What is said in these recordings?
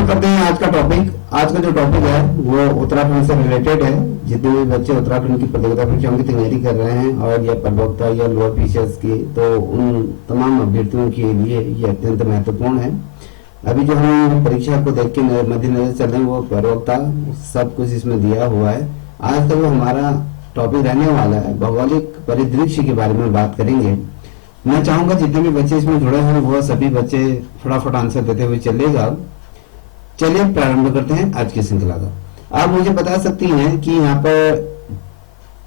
शुरू करते हैं आज का टॉपिक। आज का जो टॉपिक है वो उत्तराखंड से रिलेटेड है। जितने भी बच्चे उत्तराखंड की प्रतियोगिता परीक्षाओं की तैयारी कर रहे हैं और या प्रवक्ता या लो ऑफिसर्स की, तो उन तमाम अभ्यर्थियों के लिए ये अत्यंत महत्वपूर्ण है। अभी जो हम परीक्षा को देख के मद्देनजर चल रहे हैं वो प्रवक्ता सब कुछ इसमें दिया हुआ है। आज तक वो हमारा टॉपिक रहने वाला है, भौगोलिक परिदृश्य के बारे में बात करेंगे। मैं चाहूंगा जितने भी बच्चे इसमें जुड़े हैं वो सभी बच्चे फटाफट आंसर देते हुए चलेगा। चलिए प्रारंभ करते हैं आज की श्रृंखला का। आप मुझे बता सकती हैं कि यहाँ पर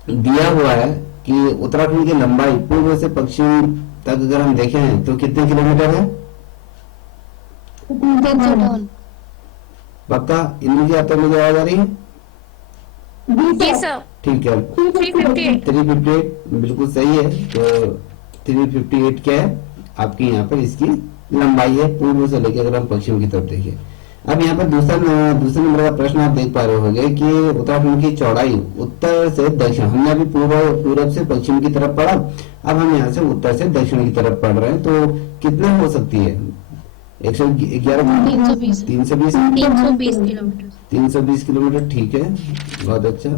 दिया हुआ है कि उत्तराखंड की लंबाई पूर्व से पश्चिम तक अगर हम देखें तो कितने किलोमीटर है? 352। पक्का? इंद्र जी आप तक मुझे आवाज आ रही है? जी सर। ठीक है, 358 बिल्कुल सही है। तो 358 क्या है आपकी यहाँ पर इसकी लंबाई है पूर्व से लेकर अगर हम पश्चिम की तरफ देखिए। अब यहाँ पर दूसरे नंबर का प्रश्न आप देख पा रहे होंगे कि उत्तराखंड की चौड़ाई उत्तर से दक्षिण, हमने अभी पूर्व से पश्चिम की तरफ पढ़ा, अब हम यहाँ से उत्तर से दक्षिण की तरफ पढ़ रहे हैं, तो कितने हो सकती है? 111 320 किलोमीटर। ठीक है, बहुत अच्छा।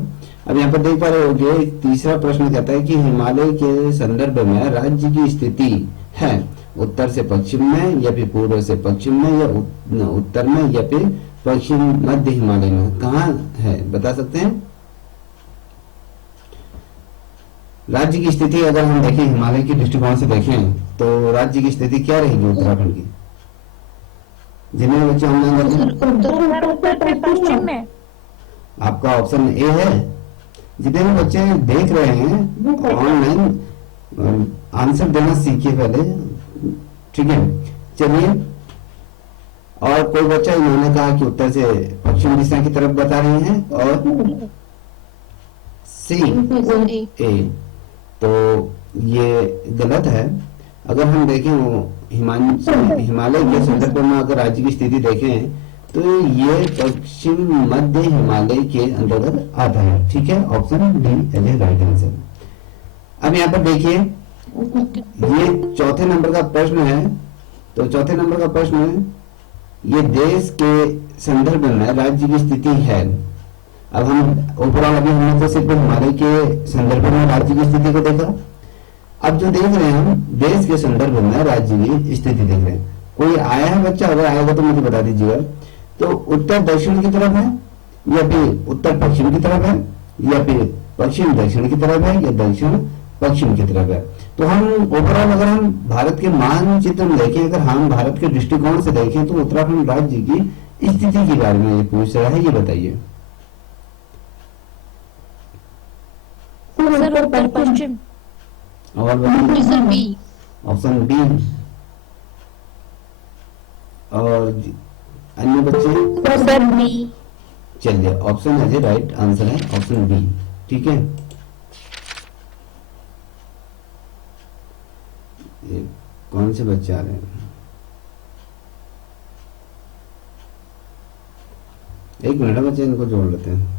अब यहाँ पर देख पा रहे होंगे तीसरा प्रश्न कहता है कि हिमालय के संदर्भ में राज्य की स्थिति है उत्तर से पश्चिम में या फिर पूर्व से पश्चिम में या उत्तर में या फिर पश्चिम मध्य हिमालय में, कहाँ है बता सकते हैं? राज्य की स्थिति अगर हम देखें हिमालय के दृष्टिकोण से देखें तो राज्य की स्थिति क्या रहेगी उत्तराखंड की? जिन्हें बच्चे ऑनलाइन पश्चिम में आपका ऑप्शन ए है। जितने भी बच्चे देख रहे हैं ऑनलाइन आंसर देना सीखिए पहले, ठीक है। चलिए, और कोई बच्चा इन्होंने कहा कि उत्तर से पश्चिम दिशा की तरफ बता रहे हैं और सी ए, तो ये गलत है। अगर हम देखें वो हिमालय के संदर्भ में अगर राज्य की स्थिति देखें तो ये पश्चिम मध्य हिमालय के अंतर्गत आता है, ठीक है। Option D is right answer. अब यहाँ पर देखिए ये चौथे नंबर का प्रश्न है, तो चौथे नंबर का प्रश्न है ये देश के संदर्भ में राज्य की स्थिति है। अब हम ओवरऑल अभी हमने तो सिर्फ हिमालय के संदर्भ में राज्य की स्थिति को देखा, अब जो देख रहे हैं हम देश के संदर्भ में राज्य की स्थिति देख रहे हैं। कोई आया है बच्चा? अगर आएगा तो मुझे बता दीजिएगा। तो उत्तर दक्षिण की तरफ है या फिर उत्तर पश्चिम की तरफ है या फिर पश्चिम दक्षिण की तरफ है या दक्षिण पश्चिम की तरफ है? तो हम ओवरऑल अगर हम भारत के मानचित्र में देखें, अगर हम भारत के दृष्टिकोण से देखें तो उत्तराखंड राज्य की स्थिति के बारे में ये पूछ रहा है, ये बताइए। उत्तर पश्चिम और ऑप्शन बी। और अन्य बच्चे? चलिए, ऑप्शन है राइट आंसर है ऑप्शन बी, ठीक है। ये कौन से बच्चे आ रहे हैं? एक मिनट बच्चे, इनको जोड़ लेते हैं।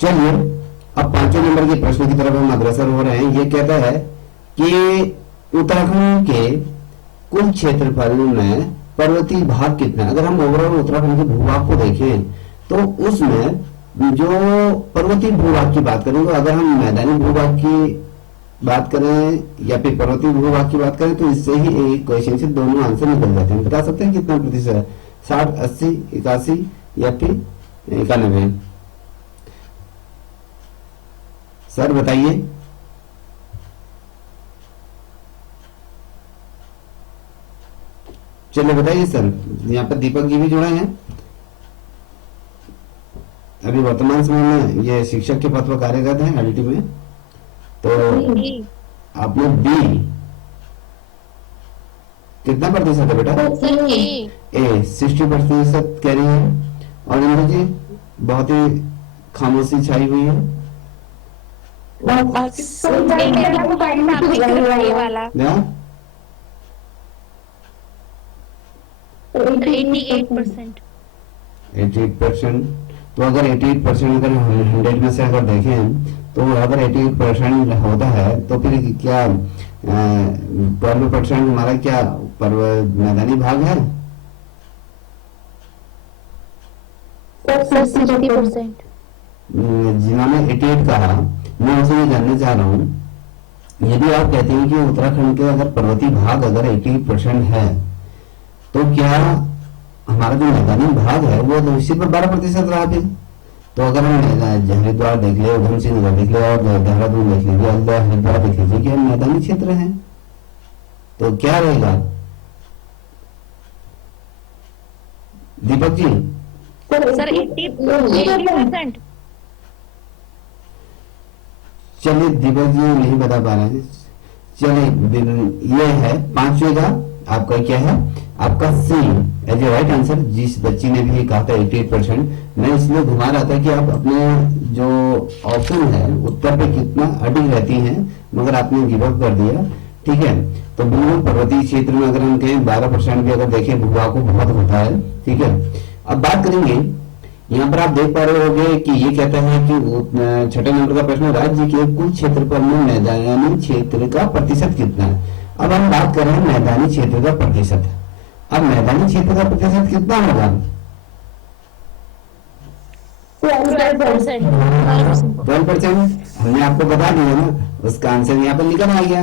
चलिए, अब पांचवें नंबर के प्रश्न की तरफ हम अग्रसर हो रहे हैं। ये कहता है कि उत्तराखंड के कुल क्षेत्रफल में पर्वतीय भाग कितना है? अगर हम ओवरऑल उत्तराखंड के भूभाग को देखें तो उसमें जो पर्वतीय भूभाग की बात करें, तो अगर हम मैदानी भूभाग की बात करें या फिर पर्वतीय भूभाग की बात करें तो इससे ही एक क्वेश्चन से दोनों आंसर निकल जाते हैं। बता सकते हैं कितना प्रतिशत है? 60, 80, 81 या फिर 91? सर बताइए। चलिए बताइए सर। यहाँ पर दीपक जी भी जुड़े हैं। अभी वर्तमान समय में ये शिक्षक के पद पर कार्यरत हैं एलटी में। तो आपने बी कितना प्रतिशत है बेटा? ए 60% कह रही है। और इंद्र जी बहुत ही खामोशी छाई हुई है। 88%. 88%। तो अगर 88% अगर 100 में से अगर देखें तो अगर 88% होता है तो फिर क्या 12% हमारा क्या मैदानी भाग है? सर 60%. जिन्होंने 88 कहा, मैं उसे ये जानना चाह रहा हूँ, यदि आप कहते हैं कि उत्तराखंड के अगर पर्वतीय भाग अगर 88% है तो क्या हमारा जो मैदानी भाग है वो तो निश्चित में 12% रहा फिर? तो अगर हम हरिद्वार देख ले, उधम सिंह नगर देख ले और देहरादून देख लीजिए, हरिद्वार देख लीजिए, क्या मैदानी क्षेत्र है? तो क्या रहेगा दीपक जी? सर 80%. चलिए दीपक जी नहीं बता पा रहे हैं, चलिए ये है पांचवे का आपका क्या है, आपका सी एज ए राइट आंसर। जिस बच्ची ने भी कहा था 88%, मैं इसलिए घुमा रहा था कि आप अपने जो ऑप्शन है उत्तर पे कितना अडिग रहती हैं, मगर आपने गिव अप कर दिया। ठीक है, तो बिल्कुल पर्वतीय क्षेत्र में अगर हम कहें 12% भी अगर देखें भूभा को बहुत होता है। ठीक है, अब बात करेंगे, यहाँ पर आप देख पा रहे होंगे कि ये कहता है कि छठे नंबर का प्रश्न, राज्य के कुल क्षेत्रफल में मैदानी क्षेत्र का प्रतिशत कितना है। अब हम बात कर रहे हैं मैदानी क्षेत्र का प्रतिशत। अब मैदानी क्षेत्र का प्रतिशत कितना होगा? 12%। हमने आपको बता दिया ना, उसका आंसर यहाँ पर निकल आ गया।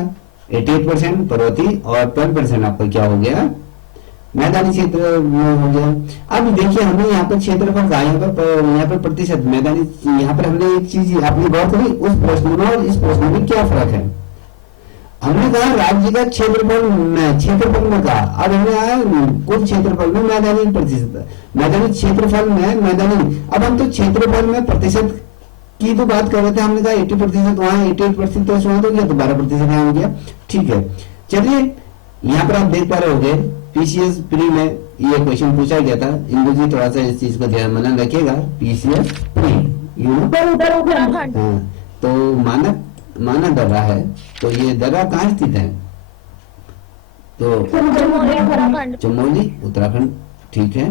88% पर्वतीय और 12% आपका क्या हो गया, मैदानी क्षेत्र में हो गया। अब देखिए हमने यहाँ पर क्षेत्रफल कहा, यहाँ पर प्रतिशत मैदानी, यहाँ पर हमने एक चीज आपने गौर करी, उस प्रश्न में और इस प्रश्न में क्या फर्क है। हमने कहा राज्य का क्षेत्रफल में कहा, अब हमने आया कुल क्षेत्रफल में मैदानी प्रतिशत, मैदानी क्षेत्रफल में मैदानी। अब हम तो क्षेत्रफल में प्रतिशत की तो बात कर रहे थे, हमने कहा 80% वहां 88% तो वहां तो गया, तो 12% यहाँ हो गया। ठीक है, चलिए यहाँ पर आप देख पा रहे होंगे पीसीएस प्री में ये क्वेश्चन पूछा गया था। इंदु जी थोड़ा सा इस चीज को ध्यान में रखिएगा, पीसीएस प्री यू नो। तो माना दर्रा है, तो ये दर्रा कहाँ स्थित है? तो चमोली उत्तराखंड। ठीक है,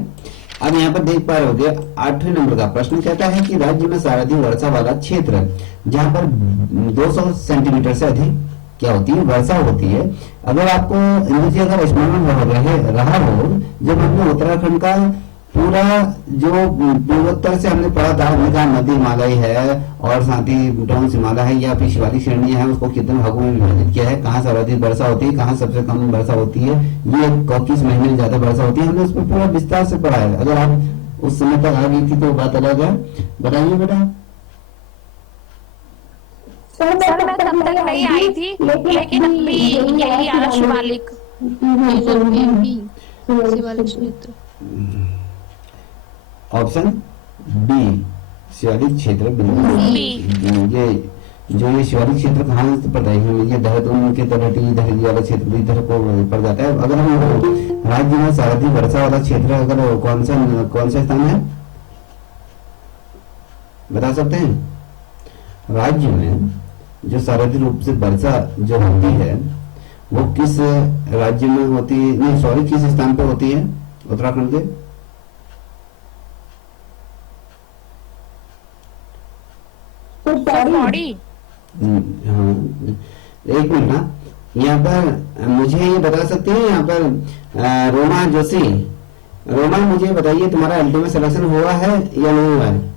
अब यहाँ पर देख पा रहे होंगे 8वें नंबर का प्रश्न कहता है कि राज्य में सर्वाधिक वर्षा वाला क्षेत्र जहाँ पर 200 सेंटीमीटर से अधिक क्या होती है, वर्षा होती है। अगर आपको मुझे अगर स्मरण रहा हो, जब हमने उत्तराखंड का पूरा जो पूर्वोत्तर से हमने पढ़ा था, हमने कहा नदी हिमालय है और साथ ही भूटान हिमालय है या फिर शिवालिक श्रेणियां हैं, उसको कितने भागों में विभाजित किया है, कहाँ सर्वाधिक वर्षा होती है, कहाँ सबसे कम वर्षा होती है, ये किस महीने में ज्यादा वर्षा होती है, हमने उसमें पूरा विस्तार से पढ़ा है। अगर आप उस समय तक आ गई थी तो बात अलग है। बताइए बेटा। सर मैं तब तक नहीं आई थी, लेकिन अभी यही आ शिवालिक क्षेत्र। ऑप्शन बी शिवालिक क्षेत्र, ये जो ये शिवालिक क्षेत्र कहाँ से पता है हमें, ये देहरादून के तलहटी इधर वाला क्षेत्र इधर को पड़ जाता है। अगर हम राज्य में सर्वाधिक वर्षा वाला क्षेत्र अगर कौन सा स्थान है बता सकते हैं? राज्य में जो सर्वाधिक रूप से वर्षा जो होती है वो किस राज्य में होती है, नहीं सॉरी किस स्थान पे होती है उत्तराखंड के? पौड़ी। हाँ एक मिनट ना, यहाँ पर मुझे ये बता सकते हैं, यहाँ पर रोमा जोशी, रोमा मुझे बताइए तुम्हारा अल्टीमेट सिलेक्शन हुआ है या नहीं हुआ है?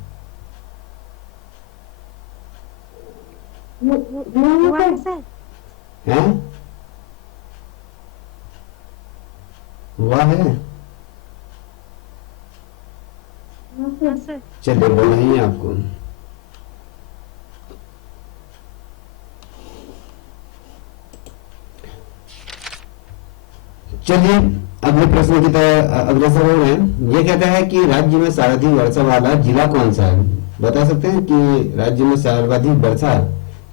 हैं? हुआ है? चलिए बोल रही है आपको। चलिए अगले प्रश्न की तरह अग्रसर हो रहे हैं। ये कहता है कि राज्य में सर्वाधिक वर्षा वाला जिला कौन सा है? बता सकते हैं कि राज्य में सर्वाधिक वर्षा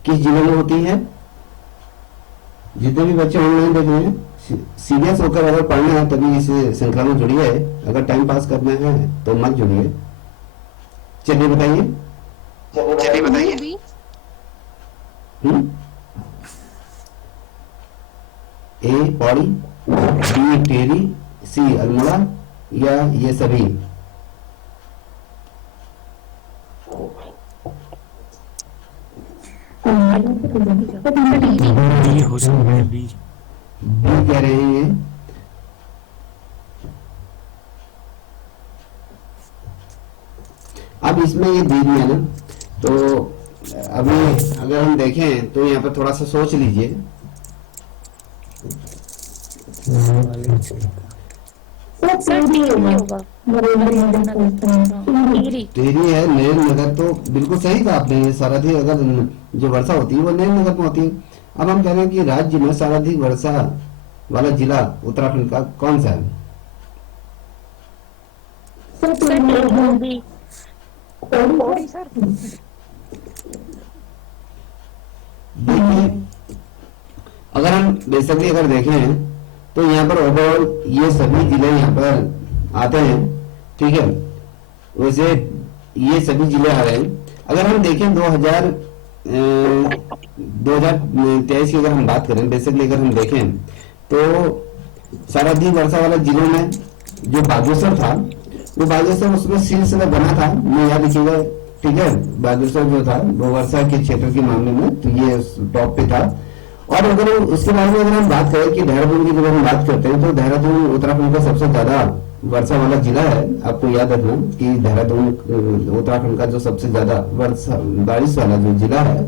किस जिले में होती है? जितने भी बच्चे ऑनलाइन देख रहे हैं सीरियस होकर अगर पढ़ना है तभी इस श्रृंखला में जुड़िए, अगर टाइम पास करना है तो मत जुड़िए। चलिए बताइए। ए पौड़ी, बी टेरी, सी अल्मोड़ा, या ये सभी? बी हो सकता है, बी। बी कह रहे हैं ये। अब इसमें ये दे दिया ना, तो अभी अगर हम देखें तो यहाँ पर थोड़ा सा सोच लीजिए। सर टीरी होगा। टीरी। टिहरी है, नरेंद्र नगर, तो बिल्कुल सही कहा आपने। सर्वाधिक अगर जो वर्षा होती है वो नरेंद्र नगर में होती है। अब हम कह रहे हैं कि राज्य में सर्वाधिक वर्षा वाला जिला उत्तराखंड का कौन सा है? सर टीरी होगी। पौड़ी सर। देखिए, अगर हम बेसिकली अगर देखें तो यहाँ पर ओवरऑल ये सभी जिले यहाँ पर आते हैं, ठीक है। वैसे ये सभी जिले आ रहे हैं। अगर हम देखें 2023 की अगर हम बात करें, बेसिकली अगर हम देखें तो सर्वाधिक वर्षा वाला जिलों में जो बागेश्वर था, वो बागेश्वर उसमें सिलसिला बना था, मैं याद रखिएगा, ठीक है। बागेश्वर जो था वो वर्षा के क्षेत्र के मामले में तो ये टॉप पे था। और अगर उसके बारे में अगर हम बात करें कि देहरादून की जब हम बात करते हैं तो देहरादून उत्तराखंड का सबसे ज्यादा वर्षा वाला जिला है। आपको याद रखना कि देहरादून उत्तराखंड का जो सबसे ज्यादा वर्षा बारिश वाला जो जिला है,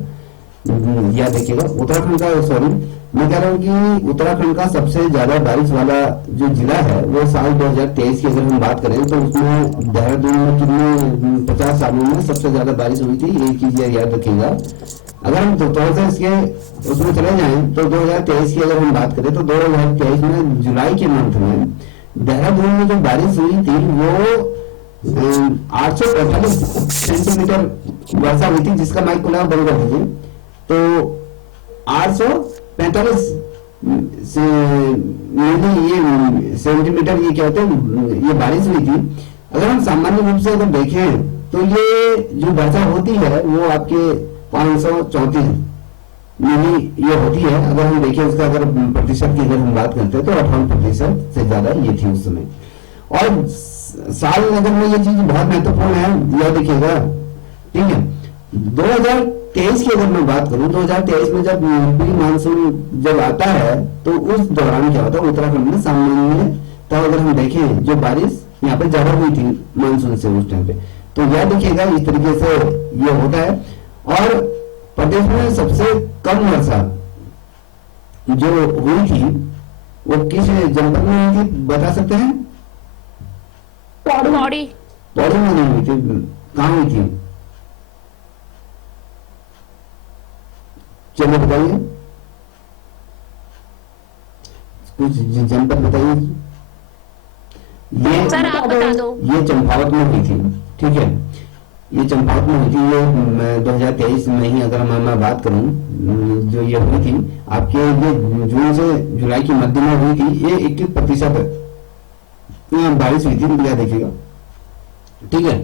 याद रखिएगा। उत्तराखंड का, सॉरी, मैं कह रहा हूँ कि उत्तराखंड का सबसे ज्यादा बारिश वाला जो जिला है वो साल 2023 की अगर हम बात करें तो उसमें देहरादून में कितने 50 सालों में सबसे ज्यादा बारिश हुई थी, ये चीज याद रखिएगा। अगर हम थोड़ा सा इसके उसमें चले जाएं तो 2023 की अगर हम बात करें तो 2023 में जुलाई के मंथ में देहरादून में जो बारिश हुई थी वो 845 सेंटीमीटर वर्षा हुई थी, जिसका माइक खुला बंद कर दीजिए। तो 845 ये सेंटीमीटर ये क्या होते हैं, ये बारिश हुई थी। अगर हम सामान्य रूप से अगर देखें तो ये जो वर्षा होती है वो आपके 534 मिली ये होती है। अगर हम देखें उसका अगर प्रतिशत की अगर हम बात करते हैं तो 58% से ज्यादा ये थी उस समय। और साल नगर में ये चीज बहुत महत्वपूर्ण है, याद रखिएगा, ठीक है। 2023 की अगर मैं बात करूं, 2023 में जब प्री मानसून जब आता है तो उस दौरान क्या होता है उत्तराखंड में सामान्य, तो अगर हम देखें जो बारिश यहाँ पे ज्यादा हुई थी मानसून से उस टाइम पे, तो याद रखिएगा इस तरीके से ये होता है। और प्रदेश में सबसे कम वर्षा जो हुई थी वो किस जनपद में हुई थी, बता सकते हैं? पौड़ी। पौड़ी में नहीं हुई थी, कहाँ हुई थी? चलो बताइए, कुछ जनपद बताइए। ये सर आप बता दो। ये चंपावत में हुई थी, ठीक है। ये चंपावत में हुई थी, ये 2023 में ही अगर मैं बात करूं जो ये हुई थी आपके, ये जून से जुलाई की मध्य में हुई थी। ये 21% बारिश हुई थी, याद देखिएगा, ठीक है।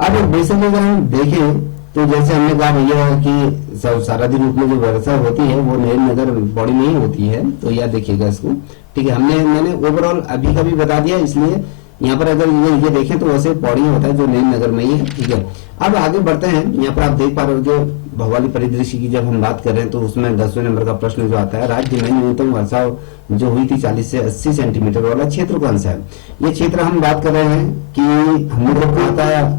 अब बेसिकली अगर हम देखें तो जैसे हमने कहा भैया कि सर्वाधिक रूप में जो वर्षा होती है वो नरेंद्र नगर पौड़ी में ही होती है, तो याद देखिएगा इसको, ठीक है। मैंने ओवरऑल अभी का भी बता दिया, इसलिए यहाँ पर अगर ये देखें तो वैसे पौड़ी होता है जो नरेंद्र नगर में ही है, ठीक है। अब आगे बढ़ते हैं। यहाँ पर आप देख पा रहे हो जो भौगोलिक परिदृश्य की जब हम बात कर रहे हैं तो उसमें 10वें नंबर का प्रश्न जो आता है, राज्य में न्यूनतम वर्षा जो हुई थी 40 से 80 सेंटीमीटर वाला क्षेत्र कौन सा है? ये क्षेत्र हम बात कर रहे हैं कि हमने जो कहा था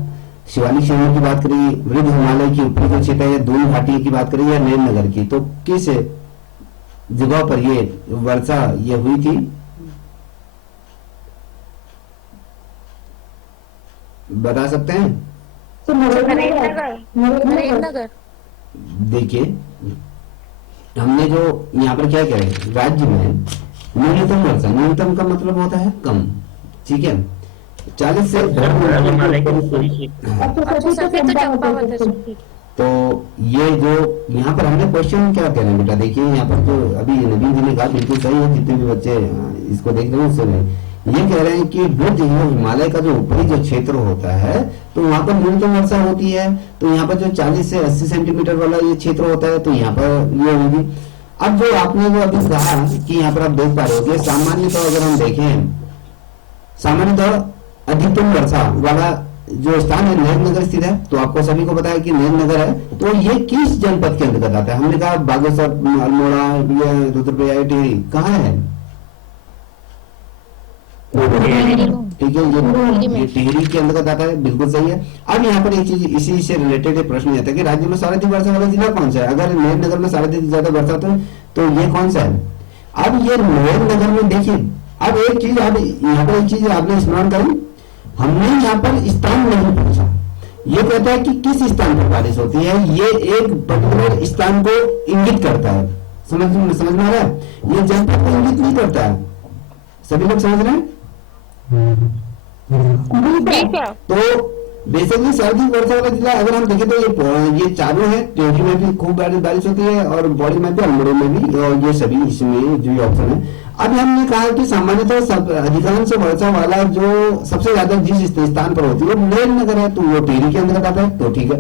शिवालिक श्रेणी की बात करी, वृद्ध हिमालय की ऊपरी जो क्षेत्र है, दून घाटी की बात करी या नरेंद्र नगर की, तो किस जगह पर ये वर्षा ये हुई थी? बता सकते हैं? नरेंद्र नगर। देखिए हमने जो यहाँ पर क्या करें, राज्य में न्यूनतम वर्षा, न्यूनतम का मतलब होता है कम, ठीक है। 40 से तो ये जो यहाँ पर हमने क्वेश्चन क्या कह रहे हैं बेटा, देखिए यहाँ पर जो अभी नवीन जी ने कहा बिल्कुल सही है, जितने भी बच्चे इसको देख रहे हैं उससे ये कह रहे हैं कि वृद्ध हिमालय का जो ऊपरी जो क्षेत्र होता है तो वहां पर न्यूनतम वर्षा होती है, तो यहाँ पर जो 40 से 80 सेंटीमीटर वाला ये क्षेत्र होता है तो यहाँ पर ये होगी। अब जो आपने जो अभी कहा कि यहाँ पर आप देख पा रहे हो सामान्यतः अगर हम देखें, सामान्यतः अधिकतम वर्षा वाला जो स्थान है नरेंद्र स्थित है। तो आपको सभी को पता है कि नरेंद्र है, तो ये किस जनपद के अंतर्गत आता है? हमने कहा बागेश्वर, अल्मोड़ा, ये रुद्रप्रयाग, टिहरी, कहाँ है? ठीक है, ये टिहरी के अंतर्गत आता है, बिल्कुल सही है। अब यहाँ पर एक चीज इसी से रिलेटेड एक प्रश्न आता है कि राज्य में सर्वाधिक वर्षा वाला जिला कौन सा है? अगर नरेंद्र में सर्वाधिक ज्यादा वर्षा तो ये कौन सा है? अब ये नरेंद्र में देखिए, अब एक चीज अब यहाँ पर एक चीज आपने स्मरण करी, हमने यहाँ पर स्थान नहीं पूछा। ये कहता है कि किस स्थान पर बारिश होती है, ये एक पर्टिकुलर स्थान को इंगित करता है। समझ में आ रहा है? ये जनपद को इंगित नहीं करता है। सभी लोग समझ रहे हैं? तो बेसिकली सर्वाधिक वर्षा वाला जिला अगर हम देखें तो ये चारों है। टिहरी में भी खूब बारिश होती है और बॉडी में भी, अल्मोड़ा में भी, और ये सभी इसमें जो ऑप्शन है। अब हमने कहा कि सामान्यतः सब अधिकांश वर्षा वाला जो सबसे ज्यादा जिस स्थान पर होती है वो नरेंद्र है, तो वो टिहरी के अंतर्गत आता है, तो ठीक है।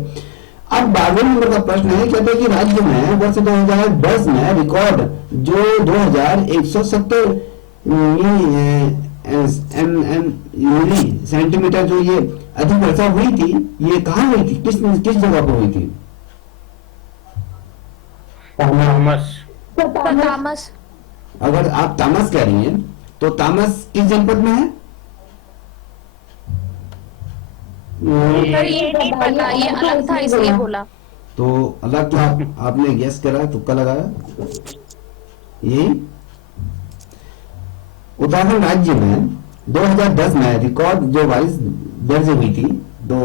अब 12वें नंबर का प्रश्न है, कहते हैं कि राज्य में वर्ष 2010 में रिकॉर्ड जो 2170 सेंटीमीटर जो ये अधिक वर्षा हुई थी, ये कहाँ हुई थी, किस जगह पर हुई थी? तामस। अगर आप तामस कह रही हैं तो तामस किस जनपद में है? पर ये नहीं पता, ये अलग था इसलिए बोला। तो अलग था, आपने गेस करा, तुक्का लगाया। यही उत्तराखंड राज्य में 2010 में रिकॉर्ड जो बारिश दर्ज हुई थी, तो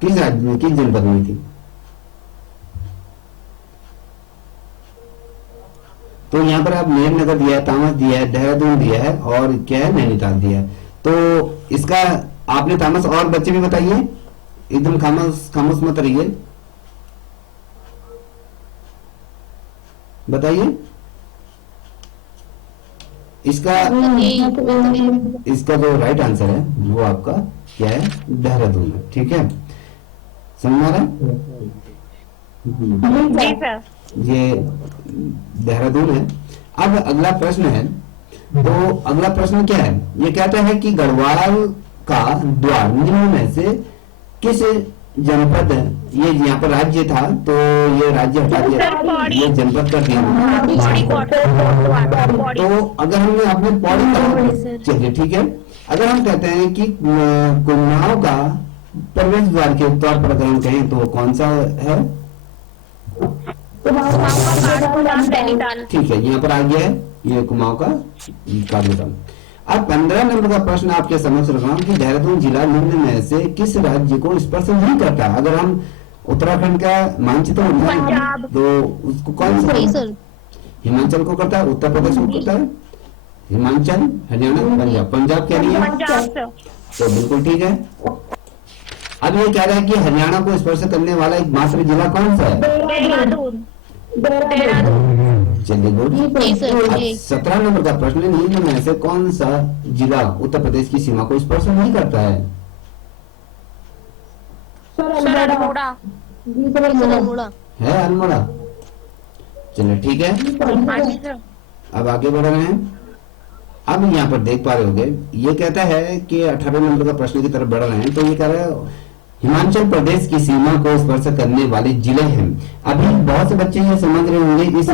किस राज्य में, किस जनपद में हुई थी? तो यहाँ पर आप नरेंद्रनगर दिया है, तामस दिया है, देहरादून दिया है, और क्या है, नैनीताल दिया है। तो इसका आपने तामस और बच्चे भी बताइए, एकदम खामोश मत रहिए, बताइए इसका जो राइट आंसर है वो आपका क्या है, देहरादून है। ठीक है, समझ आ रहा है? ये देहरादून है। अब अगला प्रश्न है, तो अगला प्रश्न क्या है? ये कहता है कि गढ़वाल का द्वार निम्न में से किस जनपद, ये यहाँ पर राज्य था तो ये राज्य हटा दिया, ये जनपद कर दिया। तो अगर हमने अपने पौड़ी का, चलिए ठीक है, अगर हम कहते हैं कि कुमाऊं का प्रवेश द्वार के तौर पर अगर हम कहें तो कौन सा है? ठीक है, यहाँ पर आ गया है ये कुमाऊं का काठगोदाम। अब 15 नंबर का प्रश्न आपके समक्ष रख रहा हूं कि देहरादून जिला निम्न में से किस राज्य को स्पर्श नहीं करता? अगर हम उत्तराखंड का मानचित्र उठाएं तो उसको कौन सा? हिमाचल को करता है, उत्तर प्रदेश को करता है, हिमाचल, हरियाणा, पंजाब। पंजाब कह रही है, तो बिल्कुल ठीक है। अब ये कह रहा है कि हरियाणा को स्पर्श करने वाला एक मात्र जिला कौन सा है? चलिए गुड। 17 नंबर का प्रश्न है, निम्न में से कौन सा जिला उत्तर प्रदेश की सीमा को स्पर्श नहीं करता है? है अल्मोड़ा। चलिए ठीक है, अब आगे बढ़ रहे हैं। अब यहाँ पर देख पा रहे होंगे, ये कहता है कि 18 नंबर का प्रश्न की तरफ बढ़ रहे हैं। तो ये कह रहा है हिमाचल प्रदेश की सीमा को स्पर्श करने वाले जिले हैं। अभी बहुत से बच्चे ये समझ रहे होंगे इस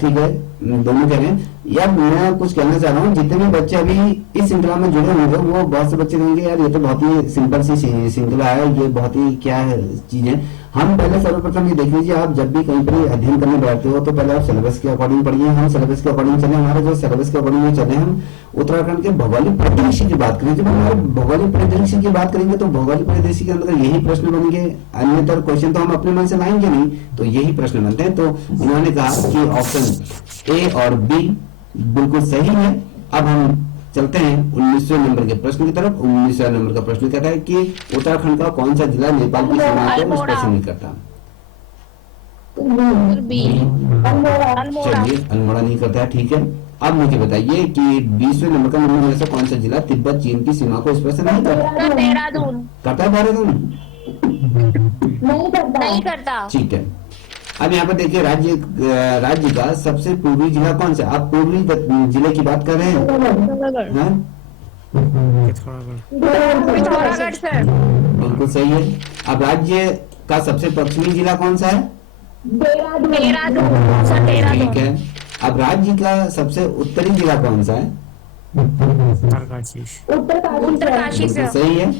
ठीक है, दोनों कह रहे हैं। यार मैं कुछ कहना चाह रहा हूँ, जितने भी बच्चे अभी इस श्रृंखला में जुड़े होंगे वो बहुत से बच्चे कहेंगे यार ये तो बहुत ही सिंपल सी श्रृंखला है, ये बहुत ही क्या है चीज है। हम पहले सर्वप्रथम ये देख लीजिए, आप जब भी कहीं पर अध्ययन करने बैठते हो तो पहले आप सिलेबस के अकॉर्डिंग पढ़िए। हम सिलेबस के अकॉर्डिंग चले, हमारे जो सिलेबस के अकॉर्डिंग चले, हम उत्तराखंड के भौगोलिक परिदृश्य की बात करें। जब हमारे भौगोलिक परिदृश्य की बात करेंगे तो भौगोलिक परिदृश्य के अंदर यही प्रश्न बनेंगे, अन्यतर क्वेश्चन तो हम अपने मन से लाएंगे नहीं, तो यही प्रश्न बनते हैं। तो उन्होंने कहा कि ऑप्शन ए और बी बिल्कुल सही है। अब हम चलते हैं 19वें नंबर के प्रश्न की तरफ। 19वां नंबर का प्रश्न कहता है कि उत्तराखंड का कौन सा जिला नेपाल की सीमा को स्पर्श नहीं करता? चलिए अल्मोड़ा नहीं करता है, ठीक है। अब मुझे बताइए कि 20वें नंबर का निम्न में से कौन सा जिला तिब्बत चीन की सीमा को स्पर्श नहीं करता? देहरादून। करता है देहरादून? नहीं करता। ठीक है, अब यहाँ पर देखिए राज्य का सबसे पूर्वी जिला कौन सा? आप पूर्वी जिले की बात कर रहे हैं? हाँ? पिथौरागढ़ सर। बिल्कुल सही है। अब राज्य का सबसे पश्चिमी जिला कौन सा है? देहरादून सर, ठीक देहरादून। है। अब राज्य का सबसे उत्तरी जिला कौन सा है? उत्तरकाशी बिल्कुल सर। सही है।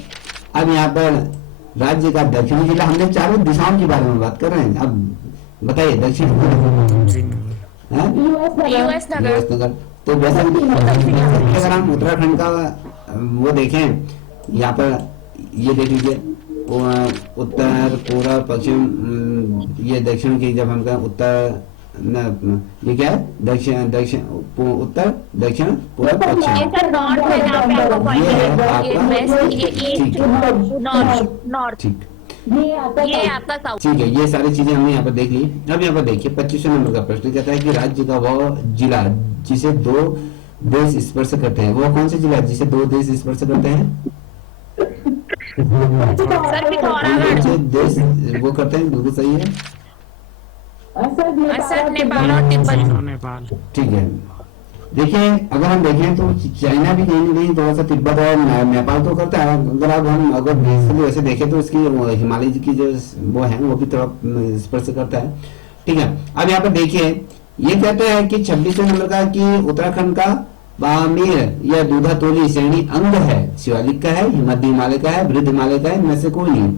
अब यहाँ पर राज्य का दक्षिणी जिला, हमने चारों दिशाओं के बारे में बात कर रहे हैं, अब बताइए दक्षिण यूएस नगर। US नगर। तो वैसे अगर हम उत्तराखंड का वो देखें, यहाँ पर ये देख लीजिए, उत्तर पूर्व पश्चिम, ये दक्षिण की जब हम कहें उत्तर ये क्या है? दक्षिण उत्तर दक्षिण पूर्व ये पश्चिम, सर नॉर्थ है, जहाँ पे आपको पॉइंट ये है है। ये आपका वेस्ट, ये ठीक ईस्ट, है। नॉर्थ। ठीक, ये आपका साउथ। ठीक है। ये सारी चीजें हमने यहाँ पर देख ली। अब यहाँ पर देखिए 25वें नंबर का प्रश्न कहता है कि राज्य का वह जिला जिसे दो देश स्पर्श करते हैं, वो कौन सा जिला है जिसे दो देश स्पर्श करते हैं? सर पिथौरागढ़। जो देश वो करते हैं, बिल्कुल सही है। सर नेपाल और तिब्बत। ठीक है। देखिए अगर हम देखें तो चाइना भी कहीं ना कहीं थोड़ा सा तिब्बत और नेपाल तो करता है। अगर अब हम अगर बेसिकली वैसे देखें तो इसकी हिमालय की जो वो है वो भी थोड़ा स्पर्श करता है। ठीक है। अब यहाँ पर देखिए ये कहता है कि 26वें नंबर का कि उत्तराखंड का बामेर या दूधातोली श्रेणी अंग है, शिवालिक का है, मध्य हिमालय का है, वृद्ध हिमालय का है, इनमें से कोई नहीं।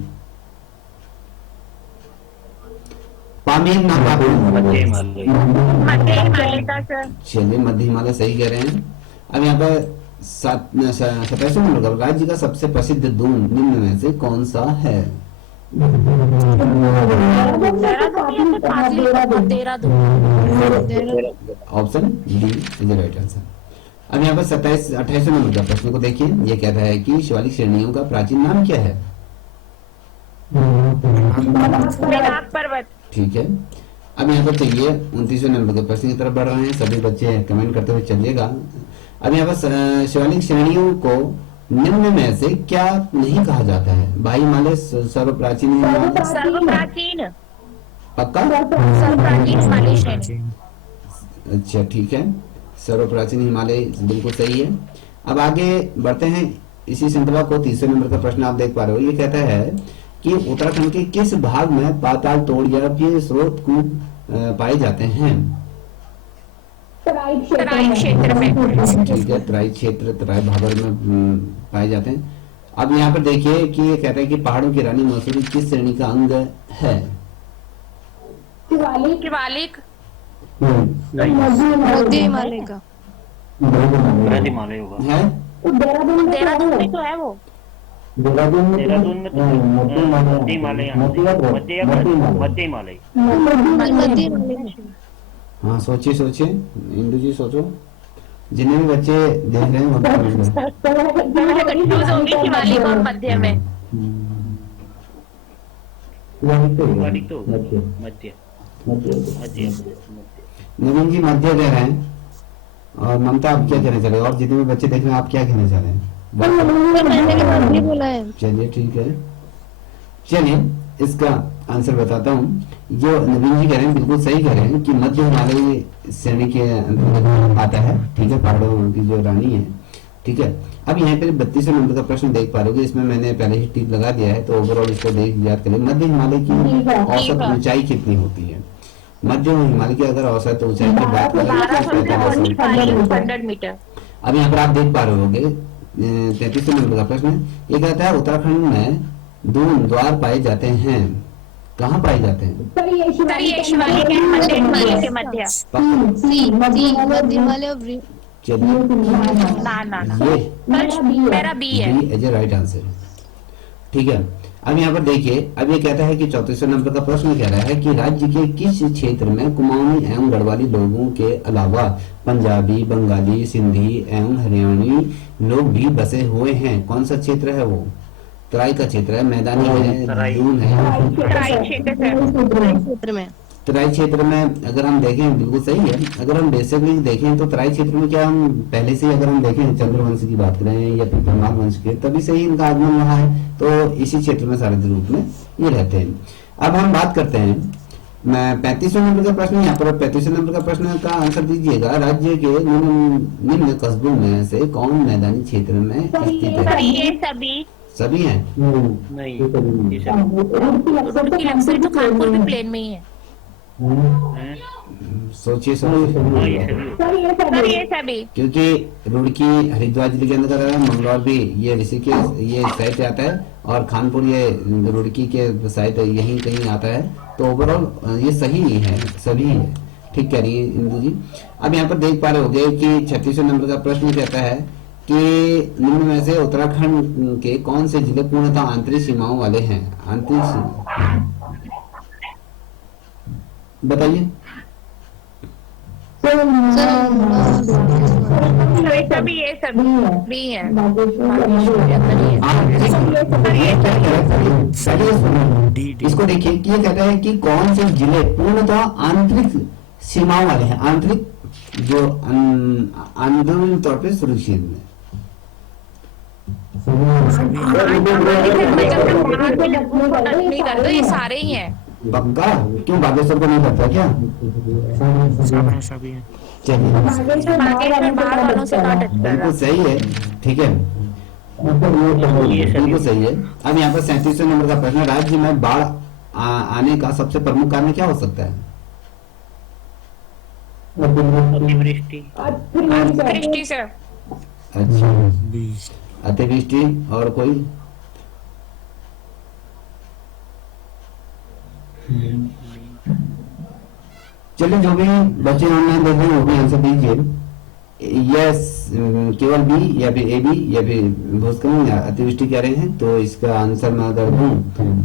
पामेर नाम मध्य हिमालय का सर। चलिए मध्य हिमालय सही कह रहे हैं। अब यहाँ पर 27वें नंबर का राज्य का सबसे प्रसिद्ध दून निम्न में से कौन सा है? Option D is the right answer. अब यहाँ पर 28वें नंबर का प्रश्न को देखिए। ये कहता है कि शिवालिक श्रेणियों का प्राचीन नाम क्या है? मेघाक पर्वत। ठीक है। अब यहाँ पर चलिए 29वें नंबर के प्रश्न की तरफ बढ़ रहे हैं। सभी बच्चे कमेंट करते हुए चलिएगा। अब यहाँ पर शिवालिक श्रेणियों को निम्न में से क्या नहीं कहा जाता है? भाई हिमालय सर्वप्राचीन सर्वप्राचीन। पक्का? सर्वप्राचीन हिमालय श्रेणी। अच्छा ठीक है, सर्वप्राचीन हिमालय बिल्कुल सही है। अब आगे बढ़ते हैं इसी श्रृंखला को। 30वें नंबर का प्रश्न आप देख पा रहे हो। ये कहता है कि उत्तराखंड के किस भाग में पाताल तोड़ या फिर स्रोत कूप पाए जाते हैं? तराई क्षेत्र में। ठीक है, तराई क्षेत्र, तराई भाबर में पाए जाते हैं। अब यहाँ पर देखिए कि ये कहता है कि पहाड़ों की रानी मसूरी किस श्रेणी का अंग है? शिवालिक। मध्य हिमालय का। मध्य हिमालय होगा। है? देहरादून में तो है वो। देहरादून में तो मध्य हिमालय, मध्य हिमालय। मध्य हिमालय। हाँ सोचिए सोचिए, इंदु जी सोचो। जितने भी बच्चे देख रहे हैं वो मुझे कंफ्यूज होगी शिवालिक और मध्य में। शिवालिक तो मध्य। नवीन जी मध्य कह रहे हैं, और ममता आप क्या कहना चाह रहे हैं? और जितने भी बच्चे देख रहे हैं आप क्या कहना चाह रहे हैं? मैंने मध्य बोला है। चलिए ठीक है, चलिए इसका आंसर बताता हूँ। जो नवीन जी कह रहे हैं बिल्कुल सही कह रहे हैं कि मध्य हिमालय श्रेणी के अंतर्गत आता है। ठीक है, पहाड़ों की जो रानी है। ठीक है। अब यहाँ पे 32वें नंबर का प्रश्न देख पा रहे हो। इसमें मैंने पहले ही टिक लगा दिया है, तो ओवरऑल इसको देख याद करें। मध्य हिमालय की औसत ऊंचाई कितनी होती है? मध्य हिमालय की अगर औसत ऊंचाई की बात करें तो 1200 मीटर। अब यहाँ पर आप देख पा रहे होगे 33वें नंबर का प्रश्न ये कहता है उत्तराखंड में दून द्वार पाए जाते हैं, कहाँ पाए जाते हैं? तराई शिवालिक है, मध्य हिमालय के मध्य। मध्य हिमालय और चलिए ना ये मेरा बी है। B as a right answer. ठीक है। अब यहाँ पर देखिए, अब ये कहता है कि 34वें नंबर का प्रश्न कह रहा है कि राज्य के किस क्षेत्र में कुमाऊनी एवं गढ़वाली लोगों के अलावा पंजाबी, बंगाली, सिंधी एवं हरियाणी लोग भी बसे हुए हैं? कौन सा क्षेत्र है वो? तराई का क्षेत्र है, मैदानी है, दून है। तराई क्षेत्र में। तराई क्षेत्र में अगर हम देखें बिल्कुल सही है। अगर हम बेसिकली देखें तो तराई क्षेत्र में क्या हम पहले से अगर हम देखें चंद्रवंश की बात करें या फिर परमार वंश के, तभी से ही इनका आगमन वहाँ है, तो इसी क्षेत्र में सारे रूप में ये रहते हैं। अब हम बात करते हैं मैं 35वें नंबर का प्रश्न, यहाँ पर 35वें नंबर का प्रश्न का आंसर दीजिएगा। राज्य के निम्न कस्बों में से कौन मैदानी क्षेत्र में स्थित है? सर ये सभी हैं। नहीं ये सभी रुड़की लक्सर तो कानपुर भी प्लेन में ही है। हैं। सोचिए हाँ ये सोचिए, सभी सर ये सभी क्योंकि रुड़की हरिद्वार जिले के अंदर है, मंगलौर भी ये ऋषिकेश ये साइड आता है, और खानपुर ये रुड़की के साइड यहीं कहीं आता है। तो ओवरऑल ये सही है, सभी है। ठीक कह रही है इंदु जी। अब यहाँ पर देख पा रहे होंगे कि 36वें नंबर का प्रश्न कहता है कि निम्न में से उत्तराखंड के कौन से जिले पूर्णतः आंतरिक सीमाओं वाले हैं? आंतरिक सीमा बताइए। सभी ये सभी भी है। इसको देखिए कि ये कहता है कि कौन से जिले पूर्णतः आंतरिक सीमाओं वाले हैं, आंतरिक जो आंदोलन तौर पे सुरक्षित है। नहीं कर दो, ये सारे ही हैं। पक्का? क्यों बागेश्वर को नहीं करता क्या? चलिए बागेश्वर बाहर वालों से ना टच कर रहा। बिल्कुल सही है। ठीक है, बिल्कुल सही है। अब यहाँ पर 37वें नंबर का प्रश्न, राज्य में बाढ़ आने का सबसे प्रमुख कारण क्या हो सकता है? अतिवृष्टि दृष्टि से अच्छा, अतिवृष्टि। और कोई? चलिए, जो भी बच्चे ऑनलाइन देख रहे हैं वो भी आंसर दीजिए। यस, केवल बी या फिर ए बी या फिर भूस्खलन या अतिवृष्टि कह रहे हैं। तो इसका आंसर मैं अगर दूं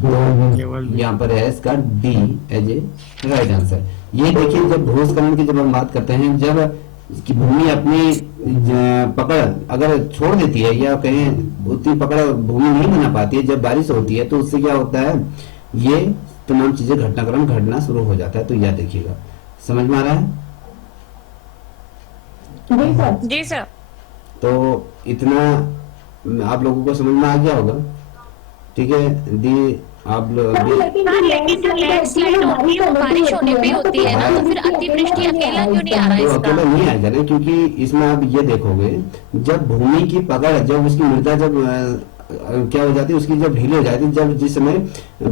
तो यहाँ पर है इसका D as a right answer. ये देखिए, जब भूस्खलन की जब हम बात करते हैं, जब कि भूमि अपनी पकड़ अगर छोड़ देती है या कहें उतनी पकड़ भूमि नहीं बना पाती है, जब बारिश होती है तो उससे क्या होता है, ये तमाम चीजें घटनाक्रम घटना शुरू हो जाता है। तो यह देखिएगा, समझ में आ रहा है? जी सर। तो इतना आप लोगों को समझ में आ गया होगा। ठीक है दी, आप लोग लेकिन जो लैंडस्लाइड होती है वो बारिश होने पे होती है ना, तो फिर अतिवृष्टि अकेला क्यों नहीं आ रहा तो इसका? अकेला नहीं आएगा ना, क्योंकि इसमें आप ये देखोगे, जब भूमि की पकड़, जब उसकी मृदा जब क्या हो जाती है, उसकी जब ढीली हो जाती है, जब जिस समय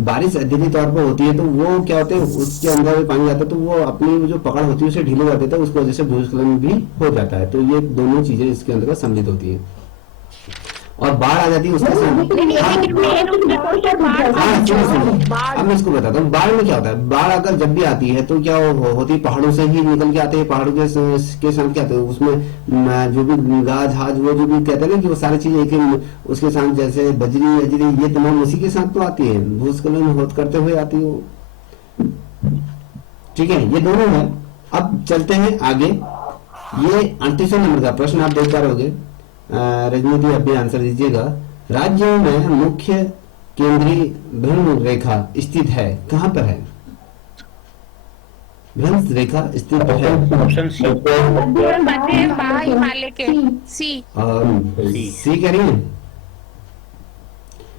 बारिश अधिक तौर पर होती है, तो वो क्या होते हैं, उसके अंदर पानी जाता है, तो वो अपनी जो पकड़ होती है उसे ढीली कर देता है, उसकी वजह से भूस्खलन भी हो जाता है। तो ये दोनों चीजें इसके अंदर सम्मिलित होती है, और बाढ़ आ जाती है उसके साथ। अब मैं इसको बताता हूँ, बाढ़ में क्या होता है। बाढ़ अगर जब भी आती है तो क्या होती है, पहाड़ों से ही निकल के आते हैं, पहाड़ों के साथ क्या होता है, उसमें जो भी गाज हाज वो जो भी कहते हैं ना कि वो सारी चीजें एक उसके साथ, जैसे बजरी अजरी ये तमाम उसी के साथ तो आती है, भूस्खलन करते हुए आती है वो। ठीक है, ये दोनों है। अब चलते हैं आगे। ये 38वें नंबर का प्रश्न आप देख पा रहे होगे। रजनी जी, आप भी आंसर दीजिएगा। राज्य में मुख्य केंद्रीय भ्रमण रेखा स्थित है, कहां पर है? भ्रमण रेखा स्थित है ऑप्शन सी। मध्य हिमालय के सी। और सी कह रही है।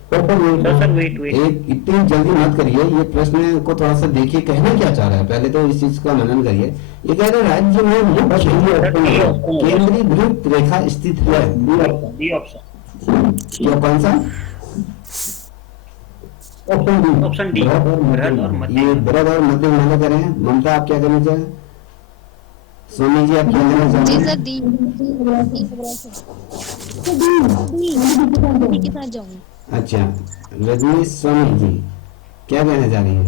सर वेट एक इतनी जल्दी मत करिए, ये प्रश्न को थोड़ा सा देखिए, कहना क्या चाह रहा है, पहले तो इस चीज का मनन करिए। ये कह रहे हैं राज्य में मुख्य केंद्रीय भ्रमण रेखा स्थित है। D option. ये कौन सा? ऑप्शन डी, बृहद और मध्य। ये बृहद और मध्य हिमालय कह रहे हैं। ममता, आप क्या कहना चाहें? सोनी जी, आप क्या कहना चाह रहे जी हैं? सर, डी के साथ जाऊंगी। अच्छा, रजनी स्वामी जी क्या कहना चाह रही है?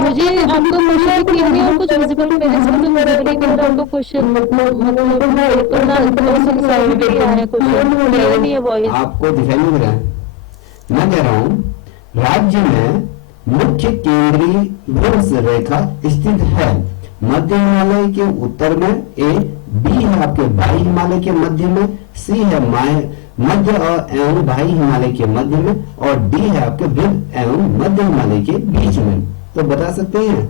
मुझे आपको क्वेश्चन क्लियर नहीं और कुछ विजिबल मेरे से तो मेरे के अंदर आपको क्वेश्चन मतलब इतना साइड पे आ है, क्वेश्चन क्लियर नहीं है वॉइस। आपको दिखाई नहीं दे रहा है? मैं कह रहा हूँ, राज्य में मुख्य केंद्रीय भ्रमण रेखा स्थित है मध्य हिमालय के उत्तर में, ए, बी है आपके वायु हिमालय के मध्य में, सी है मध्य और एवं वायु हिमालय के मध्य में, और डी है आपके वृद्ध एवं मध्य हिमालय के बीच में। तो बता सकते हैं?